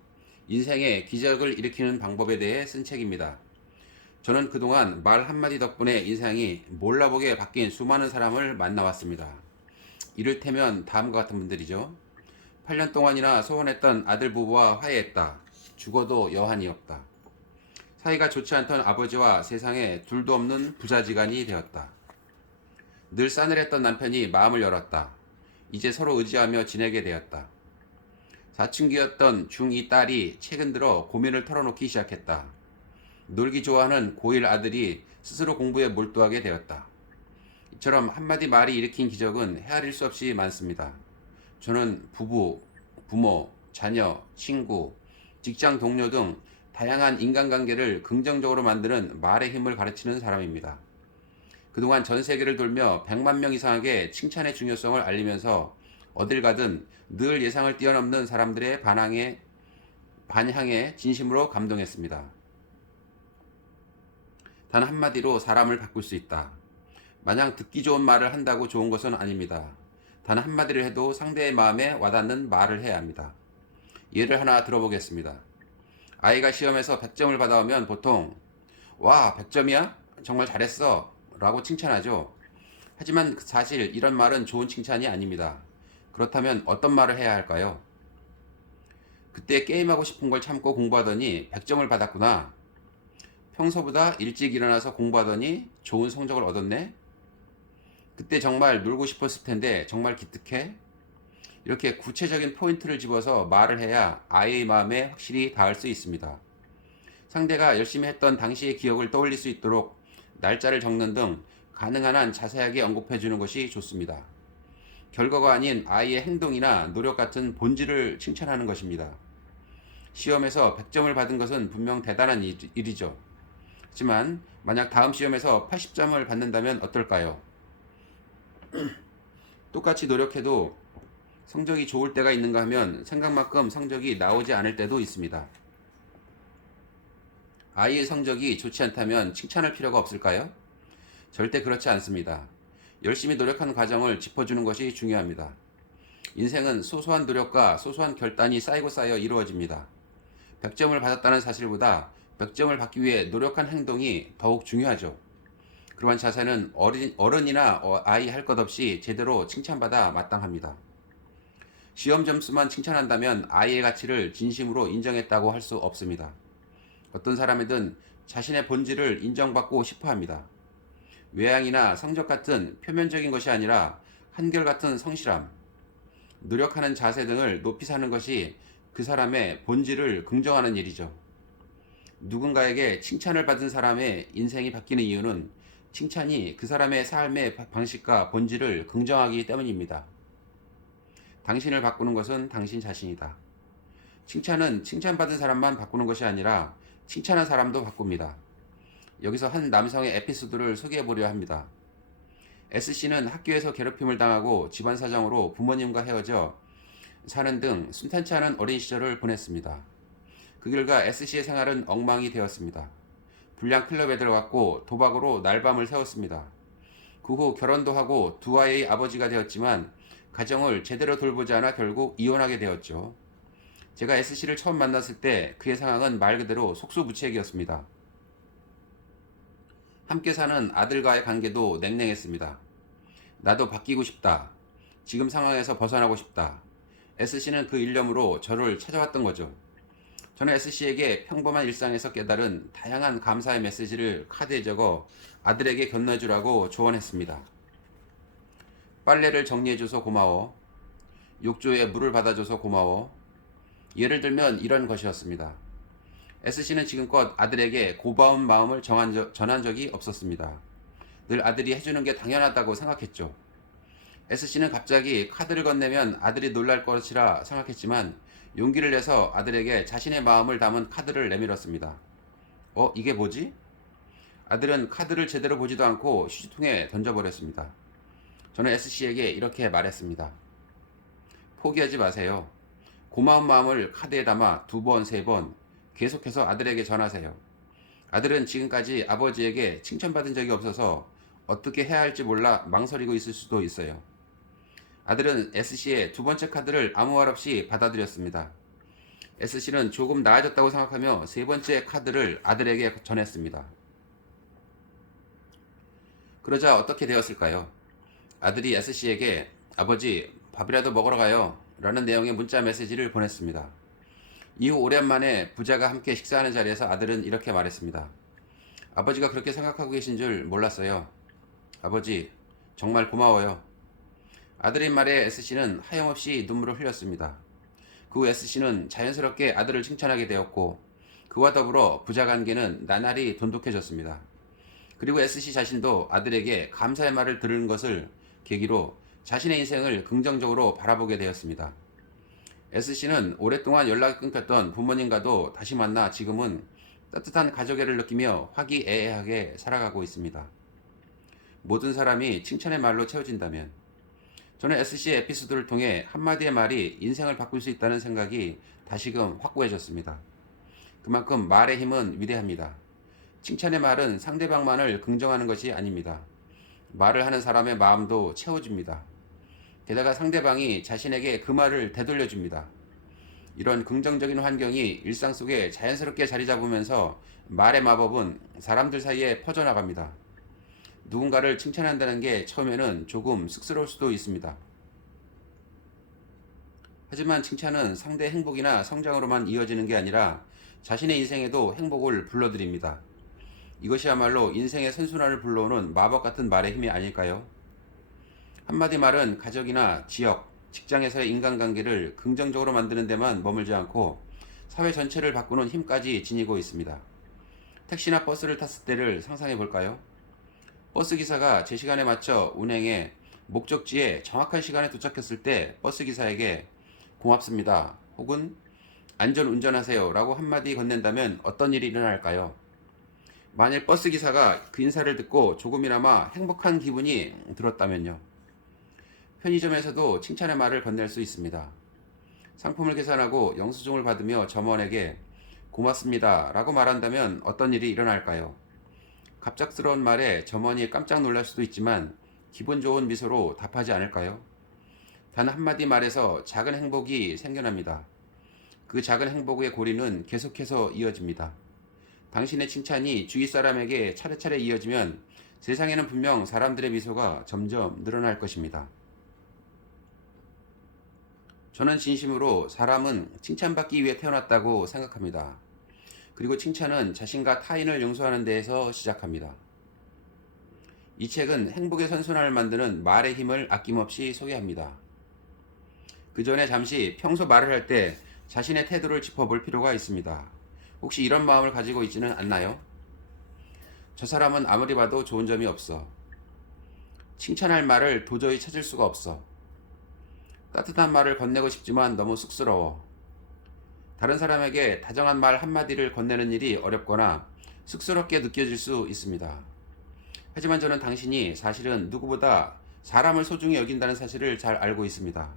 인생의 기적을 일으키는 방법에 대해 쓴 책입니다. 저는 그동안 말 한마디 덕분에 인생이 몰라보게 바뀐 수많은 사람을 만나왔습니다. 이를테면 다음과 같은 분들이죠. 8년 동안이나 소원했던 아들 부부와 화해했다. 죽어도 여한이 없다. 사이가 좋지 않던 아버지와 세상에 둘도 없는 부자지간이 되었다. 늘 싸늘했던 남편이 마음을 열었다. 이제 서로 의지하며 지내게 되었다. 사춘기였던 중2 딸이 최근 들어 고민을 털어놓기 시작했다. 놀기 좋아하는 고1 아들이 스스로 공부에 몰두하게 되었다. 이처럼 한마디 말이 일으킨 기적은 헤아릴 수 없이 많습니다. 저는 부부, 부모, 자녀, 친구, 직장 동료 등 다양한 인간관계를 긍정적으로 만드는 말의 힘을 가르치는 사람입니다. 그동안 전 세계를 돌며 100만 명 이상에게 칭찬의 중요성을 알리면서 어딜 가든 늘 예상을 뛰어넘는 사람들의 반향에 진심으로 감동했습니다. 단 한마디로 사람을 바꿀 수 있다. 마냥 듣기 좋은 말을 한다고 좋은 것은 아닙니다. 단 한마디를 해도 상대의 마음에 와닿는 말을 해야 합니다. 예를 하나 들어보겠습니다. 아이가 시험에서 100점을 받아오면 보통 와, 100점이야? 정말 잘했어 라고 칭찬하죠. 하지만 사실 이런 말은 좋은 칭찬이 아닙니다. 그렇다면 어떤 말을 해야 할까요? 그때 게임하고 싶은 걸 참고 공부하더니 100점을 받았구나. 평소보다 일찍 일어나서 공부하더니 좋은 성적을 얻었네. 그때 정말 놀고 싶었을 텐데 정말 기특해. 이렇게 구체적인 포인트를 집어서 말을 해야 아이의 마음에 확실히 닿을 수 있습니다. 상대가 열심히 했던 당시의 기억을 떠올릴 수 있도록 날짜를 적는 등 가능한 한 자세하게 언급해 주는 것이 좋습니다. 결과가 아닌 아이의 행동이나 노력 같은 본질을 칭찬하는 것입니다. 시험에서 100점을 받은 것은 분명 대단한 일이죠. 하지만 만약 다음 시험에서 80점을 받는다면 어떨까요? 똑같이 노력해도 성적이 좋을 때가 있는가 하면 생각만큼 성적이 나오지 않을 때도 있습니다. 아이의 성적이 좋지 않다면 칭찬할 필요가 없을까요? 절대 그렇지 않습니다. 열심히 노력한 과정을 짚어주는 것이 중요합니다. 인생은 소소한 노력과 소소한 결단이 쌓이고 쌓여 이루어집니다. 100점을 받았다는 사실보다 100점을 받기 위해 노력한 행동이 더욱 중요하죠. 그러한 자세는 어른이나 아이 할 것 없이 제대로 칭찬받아 마땅합니다. 시험 점수만 칭찬한다면 아이의 가치를 진심으로 인정했다고 할 수 없습니다. 어떤 사람이든 자신의 본질을 인정받고 싶어 합니다. 외향이나 성적 같은 표면적인 것이 아니라 한결같은 성실함, 노력하는 자세 등을 높이 사는 것이 그 사람의 본질을 긍정하는 일이죠. 누군가에게 칭찬을 받은 사람의 인생이 바뀌는 이유는 칭찬이 그 사람의 삶의 방식과 본질을 긍정하기 때문입니다. 당신을 바꾸는 것은 당신 자신이다. 칭찬은 칭찬받은 사람만 바꾸는 것이 아니라 칭찬한 사람도 바꿉니다. 여기서 한 남성의 에피소드를 소개해 보려 합니다. S씨는 학교에서 괴롭힘을 당하고 집안 사정으로 부모님과 헤어져 사는 등 순탄치 않은 어린 시절을 보냈습니다. 그 결과 S씨의 생활은 엉망이 되었습니다. 불량 클럽에 들어갔고 도박으로 날밤을 새웠습니다. 그 후 결혼도 하고 두 아이의 아버지가 되었지만 가정을 제대로 돌보지 않아 결국 이혼하게 되었죠. 제가 S씨를 처음 만났을 때 그의 상황은 말 그대로 속수무책이었습니다. 함께 사는 아들과의 관계도 냉랭했습니다. 나도 바뀌고 싶다. 지금 상황에서 벗어나고 싶다. S씨는 그 일념으로 저를 찾아왔던 거죠. 저는 S씨에게 평범한 일상에서 깨달은 다양한 감사의 메시지를 카드에 적어 아들에게 건네주라고 조언했습니다. 빨래를 정리해줘서 고마워. 욕조에 물을 받아줘서 고마워. 예를 들면 이런 것이었습니다. S씨는 지금껏 아들에게 고마운 마음을 전한 적이 없었습니다. 늘 아들이 해주는 게 당연하다고 생각했죠. S씨는 갑자기 카드를 건네면 아들이 놀랄 것이라 생각했지만 용기를 내서 아들에게 자신의 마음을 담은 카드를 내밀었습니다. 이게 뭐지? 아들은 카드를 제대로 보지도 않고 휴지통에 던져버렸습니다. 저는 S씨에게 이렇게 말했습니다. 포기하지 마세요. 고마운 마음을 카드에 담아 2번, 3번 계속해서 아들에게 전하세요. 아들은 지금까지 아버지에게 칭찬받은 적이 없어서 어떻게 해야 할지 몰라 망설이고 있을 수도 있어요. 아들은 S씨의 2번째 카드를 아무 말 없이 받아들였습니다. S씨는 조금 나아졌다고 생각하며 3번째 카드를 아들에게 전했습니다. 그러자 어떻게 되었을까요? 아들이 S씨에게 아버지 밥이라도 먹으러 가요 라는 내용의 문자 메시지를 보냈습니다. 이후 오랜만에 부자가 함께 식사하는 자리에서 아들은 이렇게 말했습니다. 아버지가 그렇게 생각하고 계신 줄 몰랐어요. 아버지 정말 고마워요. 아들의 말에 S씨는 하염없이 눈물을 흘렸습니다. 그 후 S씨는 자연스럽게 아들을 칭찬하게 되었고 그와 더불어 부자 관계는 나날이 돈독해졌습니다. 그리고 S씨 자신도 아들에게 감사의 말을 들은 것을 계기로 자신의 인생을 긍정적으로 바라보게 되었습니다. S씨는 오랫동안 연락이 끊겼던 부모님과도 다시 만나 지금은 따뜻한 가족애를 느끼며 화기애애하게 살아가고 있습니다. 모든 사람이 칭찬의 말로 채워진다면 저는 S씨의 에피소드를 통해 한마디의 말이 인생을 바꿀 수 있다는 생각이 다시금 확고해졌습니다. 그만큼 말의 힘은 위대합니다. 칭찬의 말은 상대방만을 긍정하는 것이 아닙니다. 말을 하는 사람의 마음도 채워줍니다. 게다가 상대방이 자신에게 그 말을 되돌려줍니다. 이런 긍정적인 환경이 일상 속에 자연스럽게 자리 잡으면서 말의 마법은 사람들 사이에 퍼져나갑니다. 누군가를 칭찬한다는 게 처음에는 조금 쑥스러울 수도 있습니다. 하지만 칭찬은 상대의 행복이나 성장으로만 이어지는 게 아니라 자신의 인생에도 행복을 불러들입니다. 이것이야말로 인생의 선순환을 불러오는 마법 같은 말의 힘이 아닐까요? 한마디 말은 가족이나 지역, 직장에서의 인간관계를 긍정적으로 만드는 데만 머물지 않고 사회 전체를 바꾸는 힘까지 지니고 있습니다. 택시나 버스를 탔을 때를 상상해 볼까요? 버스 기사가 제 시간에 맞춰 운행해 목적지에 정확한 시간에 도착했을 때 버스 기사에게 고맙습니다 혹은 안전 운전하세요 라고 한마디 건넨다면 어떤 일이 일어날까요? 만일 버스 기사가 그 인사를 듣고 조금이나마 행복한 기분이 들었다면요. 편의점에서도 칭찬의 말을 건넬 수 있습니다. 상품을 계산하고 영수증을 받으며 점원에게 고맙습니다 라고 말한다면 어떤 일이 일어날까요? 갑작스러운 말에 점원이 깜짝 놀랄 수도 있지만 기분 좋은 미소로 답하지 않을까요? 단 한마디 말에서 작은 행복이 생겨납니다. 그 작은 행복의 고리는 계속해서 이어집니다. 당신의 칭찬이 주위 사람에게 차례차례 이어지면 세상에는 분명 사람들의 미소가 점점 늘어날 것입니다. 저는 진심으로 사람은 칭찬받기 위해 태어났다고 생각합니다. 그리고 칭찬은 자신과 타인을 용서하는 데에서 시작합니다. 이 책은 행복의 선순환을 만드는 말의 힘을 아낌없이 소개합니다. 그 전에 잠시 평소 말을 할 때 자신의 태도를 짚어볼 필요가 있습니다. 혹시 이런 마음을 가지고 있지는 않나요? 저 사람은 아무리 봐도 좋은 점이 없어. 칭찬할 말을 도저히 찾을 수가 없어. 따뜻한 말을 건네고 싶지만 너무 쑥스러워. 다른 사람에게 다정한 말 한마디를 건네는 일이 어렵거나 쑥스럽게 느껴질 수 있습니다. 하지만 저는 당신이 사실은 누구보다 사람을 소중히 여긴다는 사실을 잘 알고 있습니다.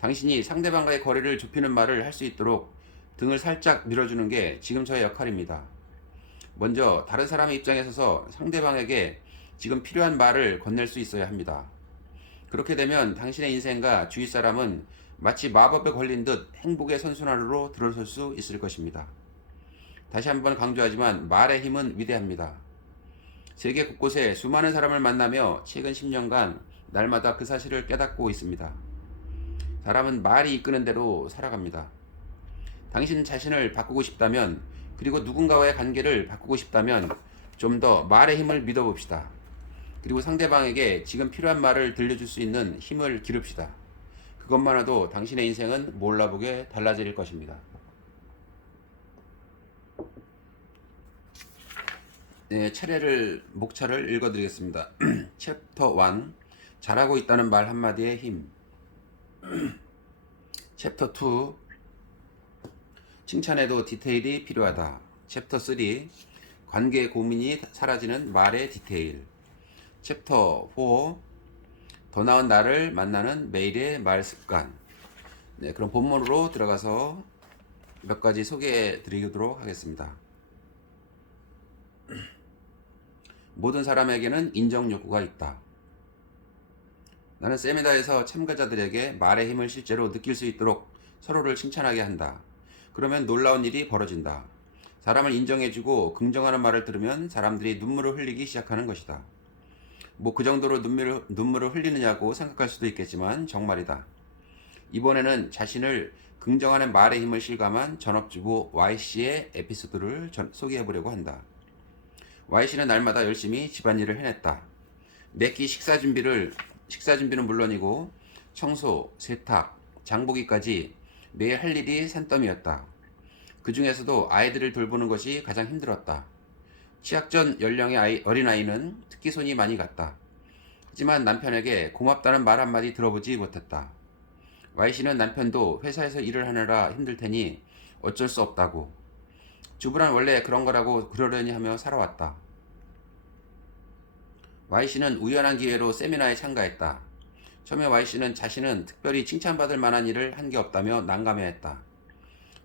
당신이 상대방과의 거리를 좁히는 말을 할 수 있도록 등을 살짝 밀어주는 게 지금 저의 역할입니다. 먼저 다른 사람의 입장에 서서 상대방에게 지금 필요한 말을 건넬 수 있어야 합니다. 그렇게 되면 당신의 인생과 주위 사람은 마치 마법에 걸린 듯 행복의 선순환으로 들어설 수 있을 것입니다. 다시 한번 강조하지만 말의 힘은 위대합니다. 세계 곳곳에 수많은 사람을 만나며 최근 10년간 날마다 그 사실을 깨닫고 있습니다. 사람은 말이 이끄는 대로 살아갑니다. 당신 자신을 바꾸고 싶다면, 그리고 누군가와의 관계를 바꾸고 싶다면 좀 더 말의 힘을 믿어봅시다. 그리고 상대방에게 지금 필요한 말을 들려줄 수 있는 힘을 기릅시다. 그것만으로도 당신의 인생은 몰라보게 달라질 것입니다. 네, 목차를 읽어드리겠습니다. 챕터 1, 잘하고 있다는 말 한마디의 힘. 챕터 2, 칭찬에도 디테일이 필요하다. 챕터 3, 관계의 고민이 사라지는 말의 디테일. 챕터 4, 더 나은 나를 만나는 매일의 말 습관. 네, 그럼 본문으로 들어가서 몇 가지 소개해 드리도록 하겠습니다. 모든 사람에게는 인정 욕구가 있다. 나는 세미나에서 참가자들에게 말의 힘을 실제로 느낄 수 있도록 서로를 칭찬하게 한다. 그러면 놀라운 일이 벌어진다. 사람을 인정해주고 긍정하는 말을 들으면 사람들이 눈물을 흘리기 시작하는 것이다. 뭐 그 정도로 눈물을 흘리느냐고 생각할 수도 있겠지만 정말이다. 이번에는 자신을 긍정하는 말의 힘을 실감한 전업주부 Y씨의 에피소드를 소개해보려고 한다. Y씨는 날마다 열심히 집안일을 해냈다. 매끼 식사 준비는 물론이고 청소, 세탁, 장보기까지 매일 할 일이 산더미였다. 그 중에서도 아이들을 돌보는 것이 가장 힘들었다. 취약전 연령의 어린아이는 특히 손이 많이 갔다. 하지만 남편에게 고맙다는 말 한마디 들어보지 못했다. Y씨는 남편도 회사에서 일을 하느라 힘들 테니 어쩔 수 없다고. 주부란 원래 그런 거라고 그러려니 하며 살아왔다. Y씨는 우연한 기회로 세미나에 참가했다. 처음에 Y씨는 자신은 특별히 칭찬받을 만한 일을 한 게 없다며 난감해했다.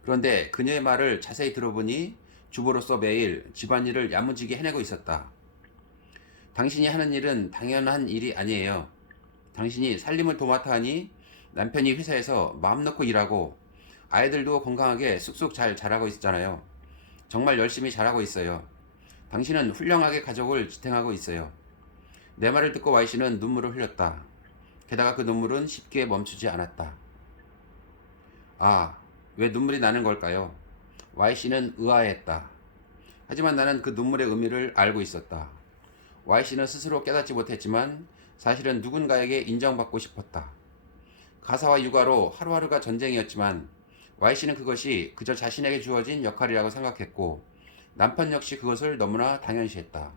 그런데 그녀의 말을 자세히 들어보니 주부로서 매일 집안일을 야무지게 해내고 있었다. 당신이 하는 일은 당연한 일이 아니에요. 당신이 살림을 도맡아 하니 남편이 회사에서 마음 놓고 일하고 아이들도 건강하게 쑥쑥 잘 자라고 있잖아요. 정말 열심히 잘하고 있어요. 당신은 훌륭하게 가족을 지탱하고 있어요. 내 말을 듣고 Y씨는 눈물을 흘렸다. 게다가 그 눈물은 쉽게 멈추지 않았다. 아, 왜 눈물이 나는 걸까요? Y씨는 의아해했다. 하지만 나는 그 눈물의 의미를 알고 있었다. Y씨는 스스로 깨닫지 못했지만 사실은 누군가에게 인정받고 싶었다. 가사와 육아로 하루하루가 전쟁이었지만 Y씨는 그것이 그저 자신에게 주어진 역할이라고 생각했고 남편 역시 그것을 너무나 당연시했다.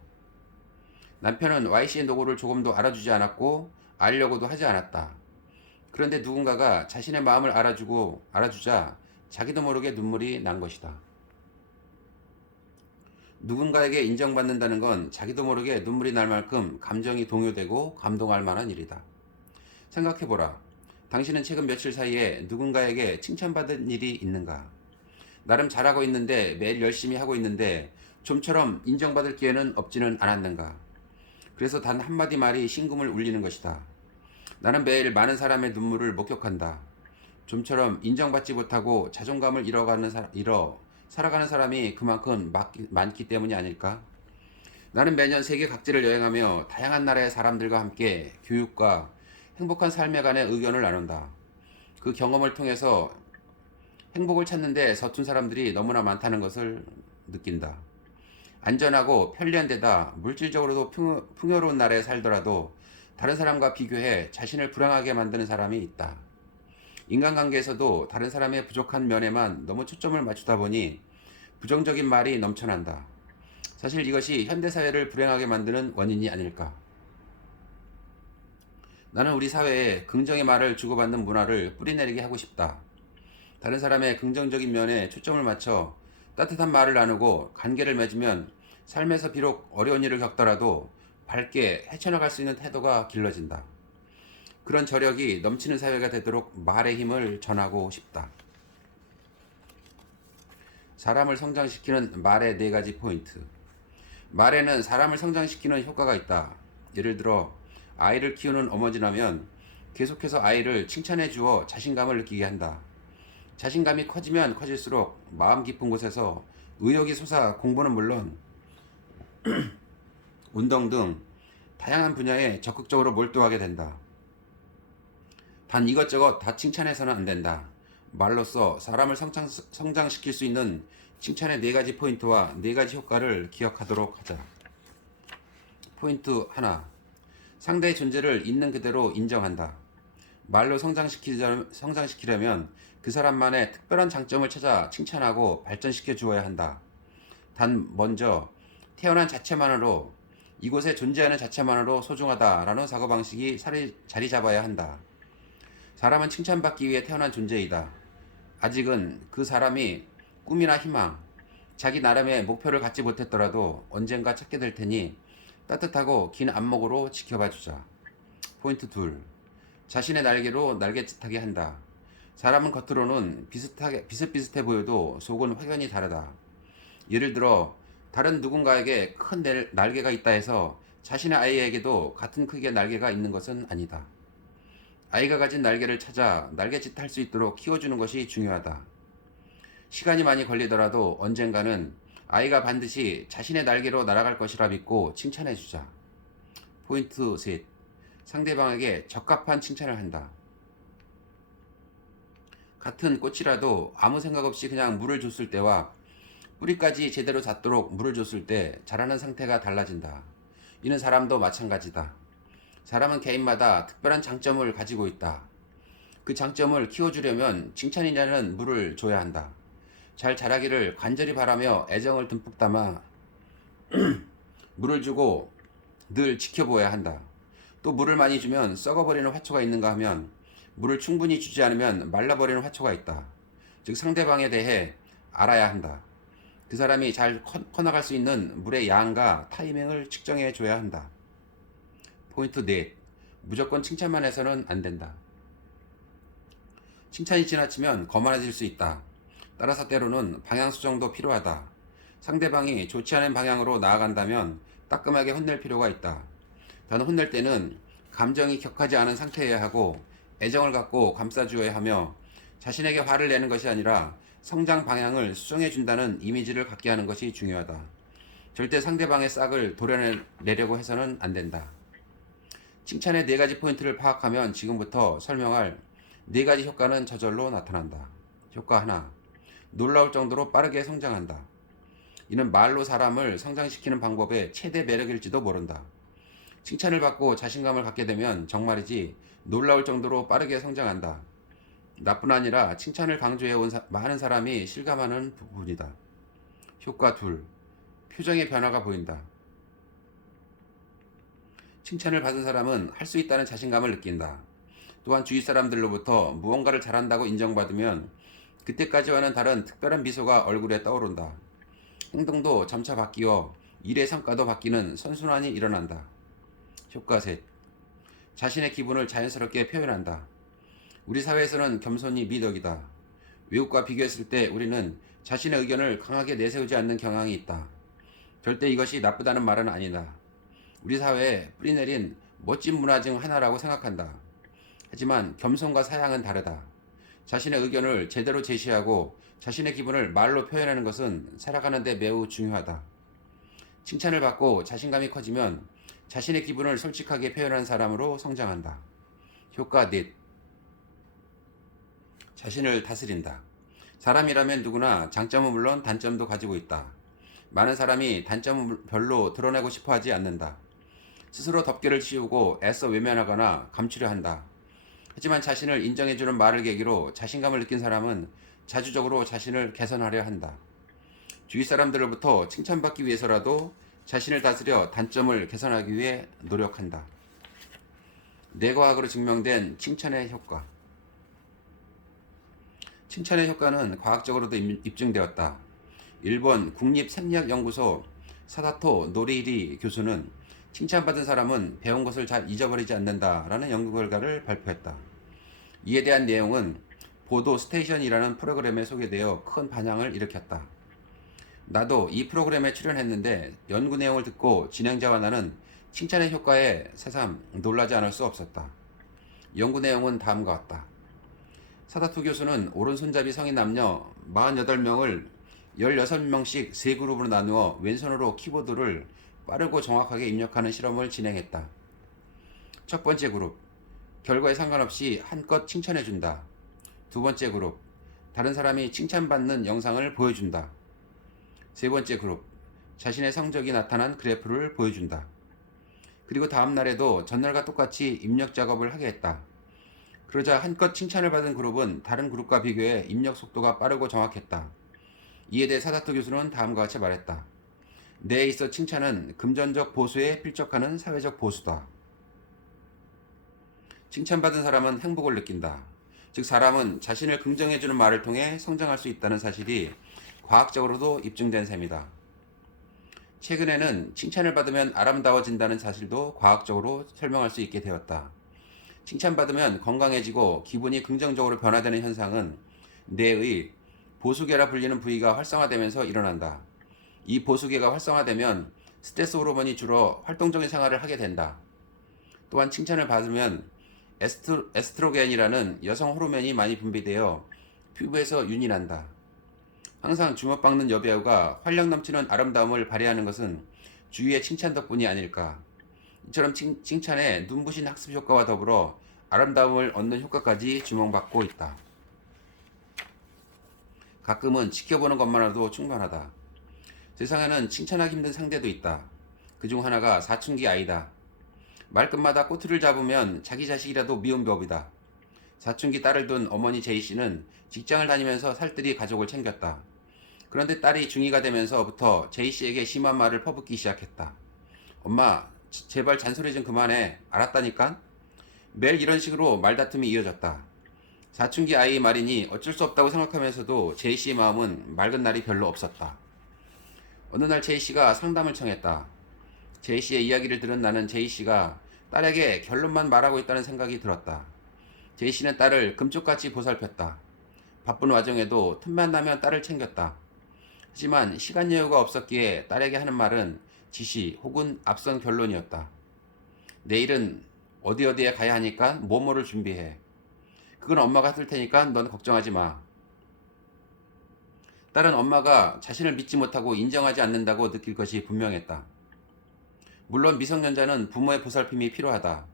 남편은 Y씨의 노고를 조금도 알아주지 않았고 알려고도 하지 않았다. 그런데 누군가가 자신의 마음을 알아주자 자기도 모르게 눈물이 난 것이다. 누군가에게 인정받는다는 건 자기도 모르게 눈물이 날 만큼 감정이 동요되고 감동할 만한 일이다. 생각해보라. 당신은 최근 며칠 사이에 누군가에게 칭찬받은 일이 있는가? 나름 잘하고 있는데 매일 열심히 하고 있는데 좀처럼 인정받을 기회는 없지는 않았는가? 그래서 단 한마디 말이 심금을 울리는 것이다. 나는 매일 많은 사람의 눈물을 목격한다. 좀처럼 인정받지 못하고 자존감을 살아가는 사람이 그만큼 많기 때문이 아닐까? 나는 매년 세계 각지를 여행하며 다양한 나라의 사람들과 함께 교육과 행복한 삶에 관해 의견을 나눈다. 그 경험을 통해서 행복을 찾는데 서툰 사람들이 너무나 많다는 것을 느낀다. 안전하고 편리한 데다 물질적으로도 풍요로운 나라에 살더라도 다른 사람과 비교해 자신을 불행하게 만드는 사람이 있다. 인간관계에서도 다른 사람의 부족한 면에만 너무 초점을 맞추다 보니 부정적인 말이 넘쳐난다. 사실 이것이 현대사회를 불행하게 만드는 원인이 아닐까. 나는 우리 사회에 긍정의 말을 주고받는 문화를 뿌리내리게 하고 싶다. 다른 사람의 긍정적인 면에 초점을 맞춰 따뜻한 말을 나누고 관계를 맺으면 삶에서 비록 어려운 일을 겪더라도 밝게 헤쳐나갈 수 있는 태도가 길러진다. 그런 저력이 넘치는 사회가 되도록 말의 힘을 전하고 싶다. 사람을 성장시키는 말의 4가지 포인트. 말에는 사람을 성장시키는 효과가 있다. 예를 들어 아이를 키우는 어머니라면 계속해서 아이를 칭찬해 주어 자신감을 느끼게 한다. 자신감이 커지면 커질수록 마음 깊은 곳에서 의욕이 솟아 공부는 물론 운동 등 다양한 분야에 적극적으로 몰두하게 된다. 단 이것저것 다 칭찬해서는 안 된다. 말로써 사람을 성장시킬 수 있는 칭찬의 4가지 포인트와 4가지 효과를 기억하도록 하자. 포인트 하나. 상대의 존재를 있는 그대로 인정한다. 말로 성장시키려면 그 사람만의 특별한 장점을 찾아 칭찬하고 발전시켜 주어야 한다. 단 먼저 태어난 자체만으로, 이곳에 존재하는 자체만으로 소중하다라는 사고방식이 자리 잡아야 한다. 사람은 칭찬받기 위해 태어난 존재이다. 아직은 그 사람이 꿈이나 희망, 자기 나름의 목표를 갖지 못했더라도 언젠가 찾게 될 테니 따뜻하고 긴 안목으로 지켜봐 주자. 포인트 둘. 자신의 날개로 날갯짓하게 한다. 사람은 겉으로는 비슷비슷해 보여도 속은 확연히 다르다. 예를 들어 다른 누군가에게 큰 날개가 있다 해서 자신의 아이에게도 같은 크기의 날개가 있는 것은 아니다. 아이가 가진 날개를 찾아 날갯짓 할 수 있도록 키워주는 것이 중요하다. 시간이 많이 걸리더라도 언젠가는 아이가 반드시 자신의 날개로 날아갈 것이라 믿고 칭찬해주자. 포인트 셋. 상대방에게 적합한 칭찬을 한다. 같은 꽃이라도 아무 생각 없이 그냥 물을 줬을 때와 뿌리까지 제대로 닿도록 물을 줬을 때 자라는 상태가 달라진다. 이는 사람도 마찬가지다. 사람은 개인마다 특별한 장점을 가지고 있다. 그 장점을 키워주려면 칭찬이라는 물을 줘야 한다. 잘 자라기를 간절히 바라며 애정을 듬뿍 담아 물을 주고 늘 지켜보아야 한다. 또 물을 많이 주면 썩어버리는 화초가 있는가 하면 물을 충분히 주지 않으면 말라버리는 화초가 있다. 즉 상대방에 대해 알아야 한다. 그 사람이 잘 커나갈 수 있는 물의 양과 타이밍을 측정해 줘야 한다. 포인트 넷. 무조건 칭찬만 해서는 안 된다. 칭찬이 지나치면 거만해질 수 있다. 따라서 때로는 방향 수정도 필요하다. 상대방이 좋지 않은 방향으로 나아간다면 따끔하게 혼낼 필요가 있다. 단 혼낼 때는 감정이 격하지 않은 상태여야 하고 애정을 갖고 감싸주어야 하며 자신에게 화를 내는 것이 아니라 성장 방향을 수정해 준다는 이미지를 갖게 하는 것이 중요하다. 절대 상대방의 싹을 도려내려고 해서는 안 된다. 칭찬의 4가지 포인트를 파악하면 지금부터 설명할 4가지 효과는 저절로 나타난다. 효과 하나. 놀라울 정도로 빠르게 성장한다. 이는 말로 사람을 성장시키는 방법의 최대 매력일지도 모른다. 칭찬을 받고 자신감을 갖게 되면 정말이지 놀라울 정도로 빠르게 성장한다. 나뿐 아니라 칭찬을 강조해온 많은 사람이 실감하는 부분이다. 효과 둘. 표정의 변화가 보인다. 칭찬을 받은 사람은 할 수 있다는 자신감을 느낀다. 또한 주위 사람들로부터 무언가를 잘한다고 인정받으면 그때까지와는 다른 특별한 미소가 얼굴에 떠오른다. 행동도 점차 바뀌어 일의 성과도 바뀌는 선순환이 일어난다. 효과 셋. 자신의 기분을 자연스럽게 표현한다. 우리 사회에서는 겸손이 미덕이다. 외국과 비교했을 때 우리는 자신의 의견을 강하게 내세우지 않는 경향이 있다. 절대 이것이 나쁘다는 말은 아니다. 우리 사회에 뿌리내린 멋진 문화 중 하나라고 생각한다. 하지만 겸손과 사양은 다르다. 자신의 의견을 제대로 제시하고 자신의 기분을 말로 표현하는 것은 살아가는 데 매우 중요하다. 칭찬을 받고 자신감이 커지면 자신의 기분을 솔직하게 표현하는 사람으로 성장한다. 효과 넷. 자신을 다스린다. 사람이라면 누구나 장점은 물론 단점도 가지고 있다. 많은 사람이 단점을 별로 드러내고 싶어 하지 않는다. 스스로 덮개를 씌우고 애써 외면하거나 감추려 한다. 하지만 자신을 인정해주는 말을 계기로 자신감을 느낀 사람은 자주적으로 자신을 개선하려 한다. 주위 사람들로부터 칭찬받기 위해서라도 자신을 다스려 단점을 개선하기 위해 노력한다. 뇌과학으로 증명된 칭찬의 효과. 칭찬의 효과는 과학적으로도 입증되었다. 일본 국립생리학연구소 사다토 노리리 교수는 칭찬받은 사람은 배운 것을 잘 잊어버리지 않는다라는 연구 결과를 발표했다. 이에 대한 내용은 보도 스테이션이라는 프로그램에 소개되어 큰 반향을 일으켰다. 나도 이 프로그램에 출연했는데 연구 내용을 듣고 진행자와 나는 칭찬의 효과에 새삼 놀라지 않을 수 없었다. 연구 내용은 다음과 같다. 사다토 교수는 오른손잡이 성인 남녀 48명을 16명씩 3그룹으로 나누어 왼손으로 키보드를 빠르고 정확하게 입력하는 실험을 진행했다. 첫 번째 그룹, 결과에 상관없이 한껏 칭찬해준다. 두 번째 그룹, 다른 사람이 칭찬받는 영상을 보여준다. 세 번째 그룹, 자신의 성적이 나타난 그래프를 보여준다. 그리고 다음 날에도 전날과 똑같이 입력 작업을 하게 했다. 그러자 한껏 칭찬을 받은 그룹은 다른 그룹과 비교해 입력 속도가 빠르고 정확했다. 이에 대해 사다토 교수는 다음과 같이 말했다. 뇌에 있어 칭찬은 금전적 보수에 필적하는 사회적 보수다. 칭찬받은 사람은 행복을 느낀다. 즉 사람은 자신을 긍정해주는 말을 통해 성장할 수 있다는 사실이 과학적으로도 입증된 셈이다. 최근에는 칭찬을 받으면 아름다워진다는 사실도 과학적으로 설명할 수 있게 되었다. 칭찬받으면 건강해지고 기분이 긍정적으로 변화되는 현상은 뇌의 보수계라 불리는 부위가 활성화되면서 일어난다. 이 보수계가 활성화되면 스트레스 호르몬이 줄어 활동적인 생활을 하게 된다. 또한 칭찬을 받으면 에스트로겐이라는 여성 호르몬이 많이 분비되어 피부에서 윤이 난다. 항상 주먹박는 여배우가 활력 넘치는 아름다움을 발휘하는 것은 주위의 칭찬 덕분이 아닐까. 이처럼 칭찬에 눈부신 학습 효과와 더불어 아름다움을 얻는 효과까지 주목받고 있다. 가끔은 지켜보는 것만으로도 충분하다. 세상에는 칭찬하기 힘든 상대도 있다. 그중 하나가 사춘기 아이다. 말끝마다 꼬투리를 잡으면 자기 자식이라도 미운 법이다. 사춘기 딸을 둔 어머니 제이씨는 직장을 다니면서 살뜰히 가족을 챙겼다. 그런데 딸이 중2가 되면서부터 제이씨에게 심한 말을 퍼붓기 시작했다. 엄마, 제발 잔소리 좀 그만해. 알았다니까? 매일 이런 식으로 말다툼이 이어졌다. 사춘기 아이의 말이니 어쩔 수 없다고 생각하면서도 제이씨의 마음은 맑은 날이 별로 없었다. 어느 날 제이씨가 상담을 청했다. 제이씨의 이야기를 들은 나는 제이씨가 딸에게 결론만 말하고 있다는 생각이 들었다. 제이씨는 딸을 금쪽같이 보살폈다. 바쁜 와중에도 틈만 나면 딸을 챙겼다. 하지만 시간 여유가 없었기에 딸에게 하는 말은 지시 혹은 앞선 결론이었다. 내일은 어디에 가야 하니까 뭐뭐를 준비해. 그건 엄마가 해줄 테니까 넌 걱정하지 마. 딸은 엄마가 자신을 믿지 못하고 인정하지 않는다고 느낄 것이 분명했다. 물론 미성년자는 부모의 보살핌이 필요하다.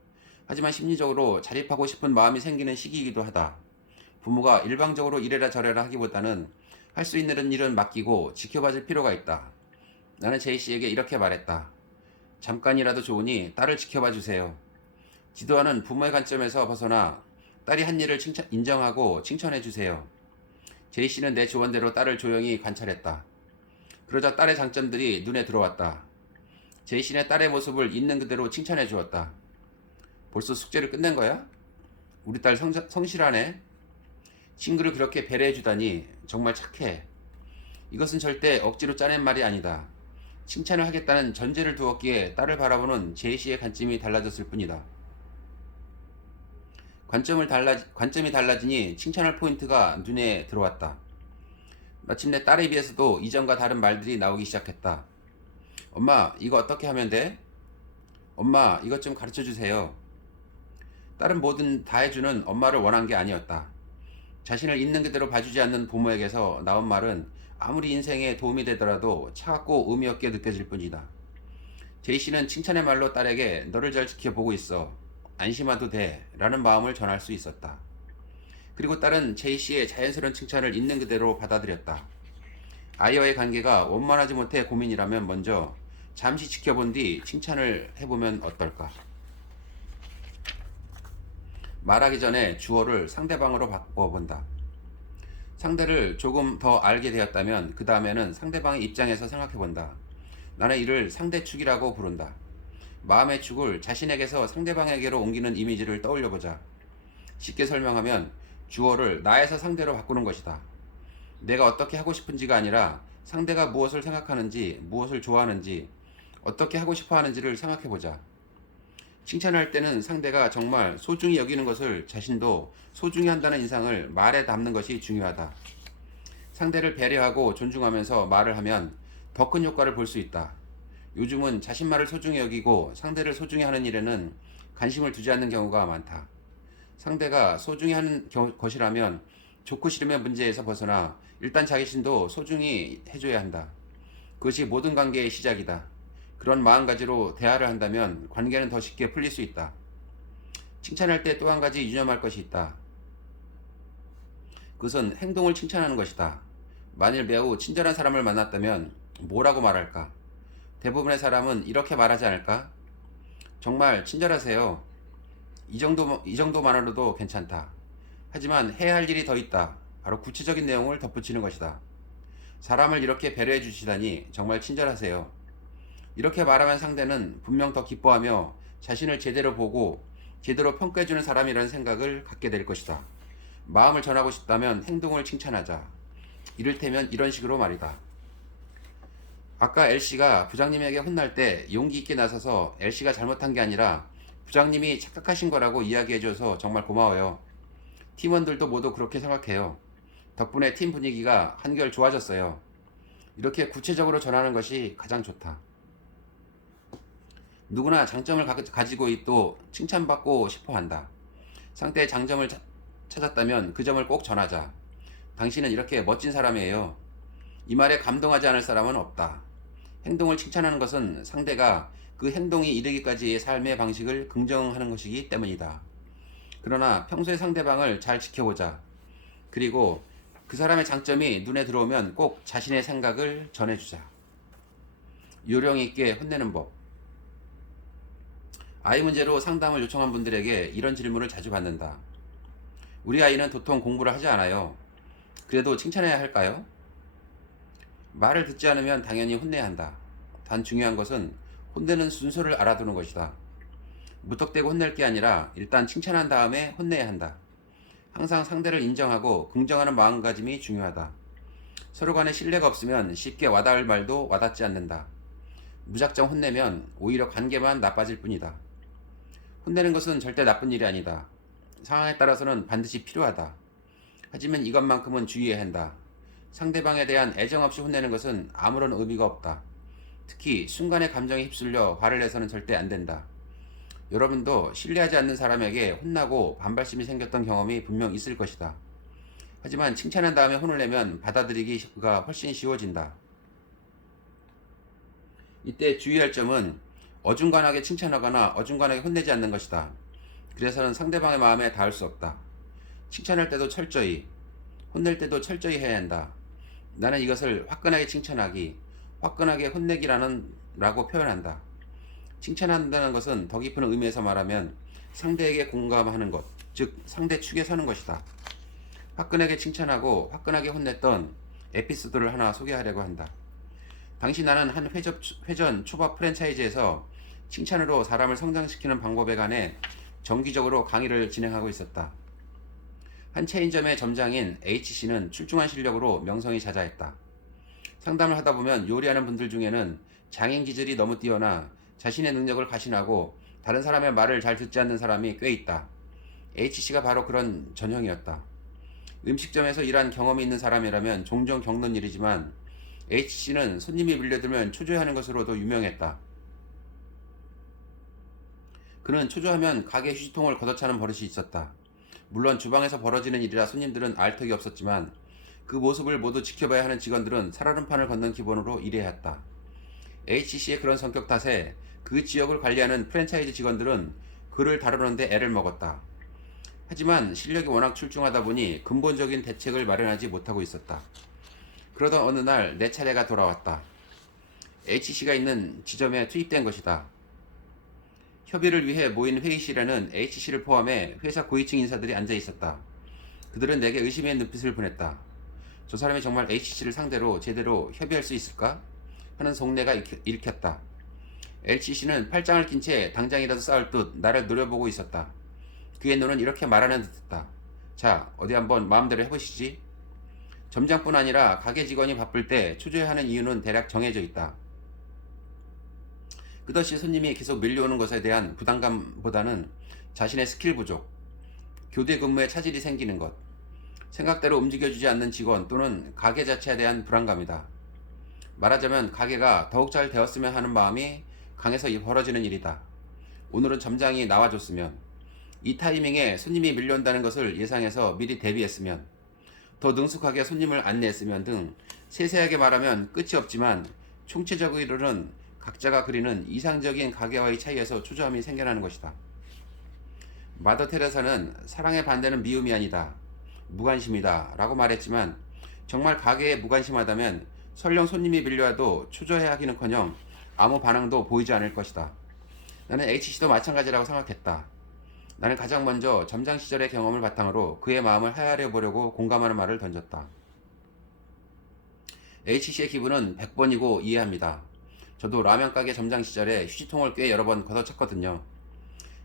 하지만 심리적으로 자립하고 싶은 마음이 생기는 시기이기도 하다. 부모가 일방적으로 이래라 저래라 하기보다는 할 수 있는 일은 맡기고 지켜봐줄 필요가 있다. 나는 제이씨에게 이렇게 말했다. 잠깐이라도 좋으니 딸을 지켜봐 주세요. 지도하는 부모의 관점에서 벗어나 딸이 한 일을 인정하고 칭찬해 주세요. 제이씨는 내 조언대로 딸을 조용히 관찰했다. 그러자 딸의 장점들이 눈에 들어왔다. 제이씨는 딸의 모습을 있는 그대로 칭찬해 주었다. 벌써 숙제를 끝낸 거야? 우리 딸 성실하네. 친구를 그렇게 배려해 주다니 정말 착해. 이것은 절대 억지로 짜낸 말이 아니다. 칭찬을 하겠다는 전제를 두었기에 딸을 바라보는 제이씨의 관점이 달라졌을 뿐이다. 관점이 달라지니 칭찬할 포인트가 눈에 들어왔다. 마침내 딸에 비해서도 이전과 다른 말들이 나오기 시작했다. 엄마, 이거 어떻게 하면 돼? 엄마, 이것 좀 가르쳐 주세요. 딸은 뭐든 다 해주는 엄마를 원한 게 아니었다. 자신을 있는 그대로 봐주지 않는 부모에게서 나온 말은 아무리 인생에 도움이 되더라도 차갑고 의미 없게 느껴질 뿐이다. 제이씨는 칭찬의 말로 딸에게 너를 잘 지켜보고 있어. 안심해도 돼. 라는 마음을 전할 수 있었다. 그리고 딸은 제이씨의 자연스러운 칭찬을 있는 그대로 받아들였다. 아이와의 관계가 원만하지 못해 고민이라면 먼저 잠시 지켜본 뒤 칭찬을 해보면 어떨까? 말하기 전에 주어를 상대방으로 바꿔본다. 상대를 조금 더 알게 되었다면 그 다음에는 상대방의 입장에서 생각해본다. 나는 이를 상대축이라고 부른다. 마음의 축을 자신에게서 상대방에게로 옮기는 이미지를 떠올려보자. 쉽게 설명하면 주어를 나에서 상대로 바꾸는 것이다. 내가 어떻게 하고 싶은지가 아니라 상대가 무엇을 생각하는지, 무엇을 좋아하는지, 어떻게 하고 싶어 하는지를 생각해보자. 칭찬할 때는 상대가 정말 소중히 여기는 것을 자신도 소중히 한다는 인상을 말에 담는 것이 중요하다. 상대를 배려하고 존중하면서 말을 하면 더 큰 효과를 볼 수 있다. 요즘은 자신말을 소중히 여기고 상대를 소중히 하는 일에는 관심을 두지 않는 경우가 많다. 상대가 소중히 하는 것이라면 좋고 싫으면 문제에서 벗어나 일단 자신도 소중히 해줘야 한다. 그것이 모든 관계의 시작이다. 그런 마음가지로 대화를 한다면 관계는 더 쉽게 풀릴 수 있다. 칭찬할 때 또 한 가지 유념할 것이 있다. 그것은 행동을 칭찬하는 것이다. 만일 매우 친절한 사람을 만났다면 뭐라고 말할까? 대부분의 사람은 이렇게 말하지 않을까? 정말 친절하세요. 이 정도만으로도 괜찮다. 하지만 해야 할 일이 더 있다. 바로 구체적인 내용을 덧붙이는 것이다. 사람을 이렇게 배려해 주시다니 정말 친절하세요. 이렇게 말하면 상대는 분명 더 기뻐하며 자신을 제대로 보고 제대로 평가해주는 사람이라는 생각을 갖게 될 것이다. 마음을 전하고 싶다면 행동을 칭찬하자. 이를테면 이런 식으로 말이다. 아까 L씨가 부장님에게 혼날 때 용기 있게 나서서 L씨가 잘못한 게 아니라 부장님이 착각하신 거라고 이야기해줘서 정말 고마워요. 팀원들도 모두 그렇게 생각해요. 덕분에 팀 분위기가 한결 좋아졌어요. 이렇게 구체적으로 전하는 것이 가장 좋다. 누구나 장점을 가지고 또 칭찬받고 싶어 한다. 상대의 장점을 찾았다면 그 점을 꼭 전하자. 당신은 이렇게 멋진 사람이에요. 이 말에 감동하지 않을 사람은 없다. 행동을 칭찬하는 것은 상대가 그 행동이 이르기까지의 삶의 방식을 긍정하는 것이기 때문이다. 그러나 평소에 상대방을 잘 지켜보자. 그리고 그 사람의 장점이 눈에 들어오면 꼭 자신의 생각을 전해주자. 요령 있게 혼내는 법. 아이 문제로 상담을 요청한 분들에게 이런 질문을 자주 받는다. 우리 아이는 도통 공부를 하지 않아요. 그래도 칭찬해야 할까요? 말을 듣지 않으면 당연히 혼내야 한다. 단 중요한 것은 혼내는 순서를 알아두는 것이다. 무턱대고 혼낼 게 아니라 일단 칭찬한 다음에 혼내야 한다. 항상 상대를 인정하고 긍정하는 마음가짐이 중요하다. 서로 간에 신뢰가 없으면 쉽게 와닿을 말도 와닿지 않는다. 무작정 혼내면 오히려 관계만 나빠질 뿐이다. 혼내는 것은 절대 나쁜 일이 아니다. 상황에 따라서는 반드시 필요하다. 하지만 이것만큼은 주의해야 한다. 상대방에 대한 애정 없이 혼내는 것은 아무런 의미가 없다. 특히 순간의 감정에 휩쓸려 화를 내서는 절대 안 된다. 여러분도 신뢰하지 않는 사람에게 혼나고 반발심이 생겼던 경험이 분명 있을 것이다. 하지만 칭찬한 다음에 혼을 내면 받아들이기가 훨씬 쉬워진다. 이때 주의할 점은 어중간하게 칭찬하거나 어중간하게 혼내지 않는 것이다. 그래서는 상대방의 마음에 닿을 수 없다. 칭찬할 때도 철저히, 혼낼 때도 철저히 해야 한다. 나는 이것을 화끈하게 칭찬하기, 화끈하게 혼내기라고 표현한다. 칭찬한다는 것은 더 깊은 의미에서 말하면 상대에게 공감하는 것, 즉 상대 축에 서는 것이다. 화끈하게 칭찬하고 화끈하게 혼냈던 에피소드를 하나 소개하려고 한다. 당시 나는 한 회전 초밥 프랜차이즈에서 칭찬으로 사람을 성장시키는 방법에 관해 정기적으로 강의를 진행하고 있었다. 한 체인점의 점장인 H씨는 출중한 실력으로 명성이 자자했다. 상담을 하다 보면 요리하는 분들 중에는 장인 기질이 너무 뛰어나 자신의 능력을 가신하고 다른 사람의 말을 잘 듣지 않는 사람이 꽤 있다. H씨가 바로 그런 전형이었다. 음식점에서 일한 경험이 있는 사람이라면 종종 겪는 일이지만 H씨는 손님이 밀려들면 초조해하는 것으로도 유명했다. 그는 초조하면 가게 휴지통을 걷어차는 버릇이 있었다. 물론 주방에서 벌어지는 일이라 손님들은 알 턱이 없었지만 그 모습을 모두 지켜봐야 하는 직원들은 살얼음판을 걷는 기본으로 일해야 했다. H씨의 그런 성격 탓에 그 지역을 관리하는 프랜차이즈 직원들은 그를 다루는데 애를 먹었다. 하지만 실력이 워낙 출중하다 보니 근본적인 대책을 마련하지 못하고 있었다. 그러던 어느 날 내 차례가 돌아왔다. H씨가 있는 지점에 투입된 것이다. 협의를 위해 모인 회의실에는 H씨를 포함해 회사 고위층 인사들이 앉아 있었다. 그들은 내게 의심의 눈빛을 보냈다. 저 사람이 정말 H씨를 상대로 제대로 협의할 수 있을까? 하는 속내가 읽혔다. H씨는 팔짱을 낀 채 당장이라도 싸울 듯 나를 노려보고 있었다. 그의 눈은 이렇게 말하는 듯했다. 자, 어디 한번 마음대로 해보시지. 점장뿐 아니라 가게 직원이 바쁠 때 초조해하는 이유는 대략 정해져 있다. 끝없이 손님이 계속 밀려오는 것에 대한 부담감보다는 자신의 스킬 부족, 교대 근무에 차질이 생기는 것, 생각대로 움직여주지 않는 직원 또는 가게 자체에 대한 불안감이다. 말하자면 가게가 더욱 잘 되었으면 하는 마음이 강해서 벌어지는 일이다. 오늘은 점장이 나와줬으면, 이 타이밍에 손님이 밀려온다는 것을 예상해서 미리 대비했으면, 더 능숙하게 손님을 안내했으면 등 세세하게 말하면 끝이 없지만 총체적으로는 각자가 그리는 이상적인 가게와의 차이에서 초조함이 생겨나는 것이다. 마더 테레사는 사랑의 반대는 미움이 아니다. 무관심이다 라고 말했지만 정말 가게에 무관심하다면 설령 손님이 밀려와도 초조해하기는커녕 아무 반응도 보이지 않을 것이다. 나는 H씨도 마찬가지라고 생각했다. 나는 가장 먼저 점장 시절의 경험을 바탕으로 그의 마음을 헤아려 보려고 공감하는 말을 던졌다. H씨의 기분은 100번이고 이해합니다. 저도 라면 가게 점장 시절에 휴지통을 꽤 여러 번 걷어찼거든요.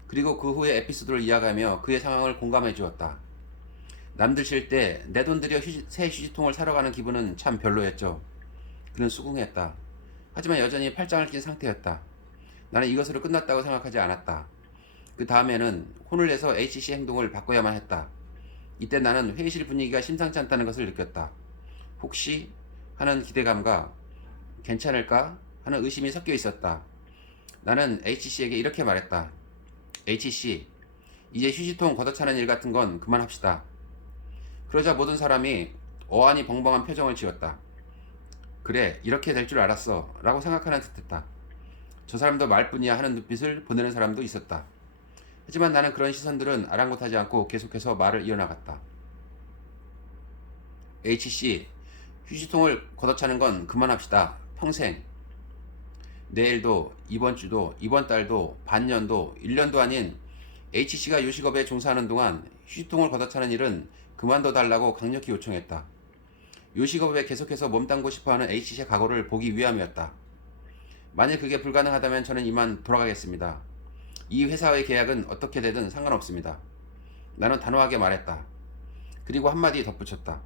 그리고 그 후에 에피소드를 이야기하며 그의 상황을 공감해 주었다. 남들 쉴 때 내 돈 들여 새 휴지통을 사러 가는 기분은 참 별로였죠. 그는 수긍했다. 하지만 여전히 팔짱을 낀 상태였다. 나는 이것으로 끝났다고 생각하지 않았다. 그 다음에는 혼을 내서 HC 행동을 바꿔야만 했다. 이때 나는 회의실 분위기가 심상치 않다는 것을 느꼈다. 혹시 하는 기대감과 괜찮을까 하는 의심이 섞여 있었다. 나는 HC에게 이렇게 말했다. HC, 이제 휴지통 걷어차는 일 같은 건 그만합시다. 그러자 모든 사람이 어안이 벙벙한 표정을 지었다. 그래, 이렇게 될 줄 알았어 라고 생각하는 듯했다. 저 사람도 말뿐이야 하는 눈빛을 보내는 사람도 있었다. 하지만 나는 그런 시선들은 아랑곳하지 않고 계속해서 말을 이어나갔다. HC, 휴지통을 걷어차는 건 그만합시다. 평생. 내일도, 이번 주도, 이번 달도, 반년도, 1년도 아닌 HC가 요식업에 종사하는 동안 휴지통을 걷어차는 일은 그만둬 달라고 강력히 요청했다. 요식업에 계속해서 몸담고 싶어하는 H씨의 각오를 보기 위함이었다. 만일 그게 불가능하다면 저는 이만 돌아가겠습니다. 이 회사의 계약은 어떻게 되든 상관없습니다. 나는 단호하게 말했다. 그리고 한마디 덧붙였다.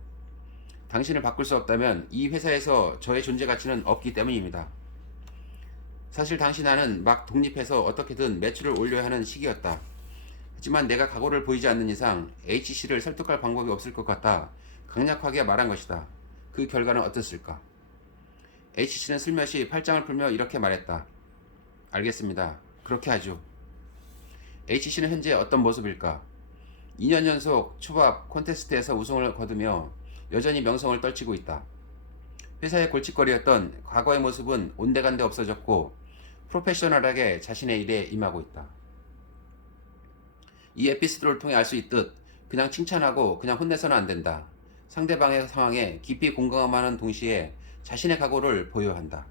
당신을 바꿀 수 없다면 이 회사에서 저의 존재 가치는 없기 때문입니다. 사실 당시 나는 막 독립해서 어떻게든 매출을 올려야 하는 시기였다. 하지만 내가 각오를 보이지 않는 이상 HC를 설득할 방법이 없을 것 같아 강력하게 말한 것이다. 그 결과는 어땠을까? HC는 슬며시 팔짱을 풀며 이렇게 말했다. 알겠습니다. 그렇게 하죠. HC는 현재 어떤 모습일까? 2년 연속 초밥 콘테스트에서 우승을 거두며 여전히 명성을 떨치고 있다. 회사의 골칫거리였던 과거의 모습은 온데간데 없어졌고 프로페셔널하게 자신의 일에 임하고 있다. 이 에피소드를 통해 알 수 있듯 그냥 칭찬하고 그냥 혼내서는 안 된다. 상대방의 상황에 깊이 공감하는 동시에 자신의 각오를 보여야 한다.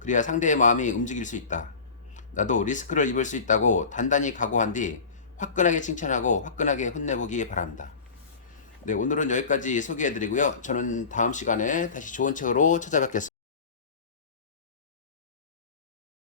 그래야 상대의 마음이 움직일 수 있다. 나도 리스크를 입을 수 있다고 단단히 각오한 뒤 화끈하게 칭찬하고 화끈하게 혼내보기 바랍니다. 네, 오늘은 여기까지 소개해드리고요. 저는 다음 시간에 다시 좋은 책으로 찾아뵙겠습니다.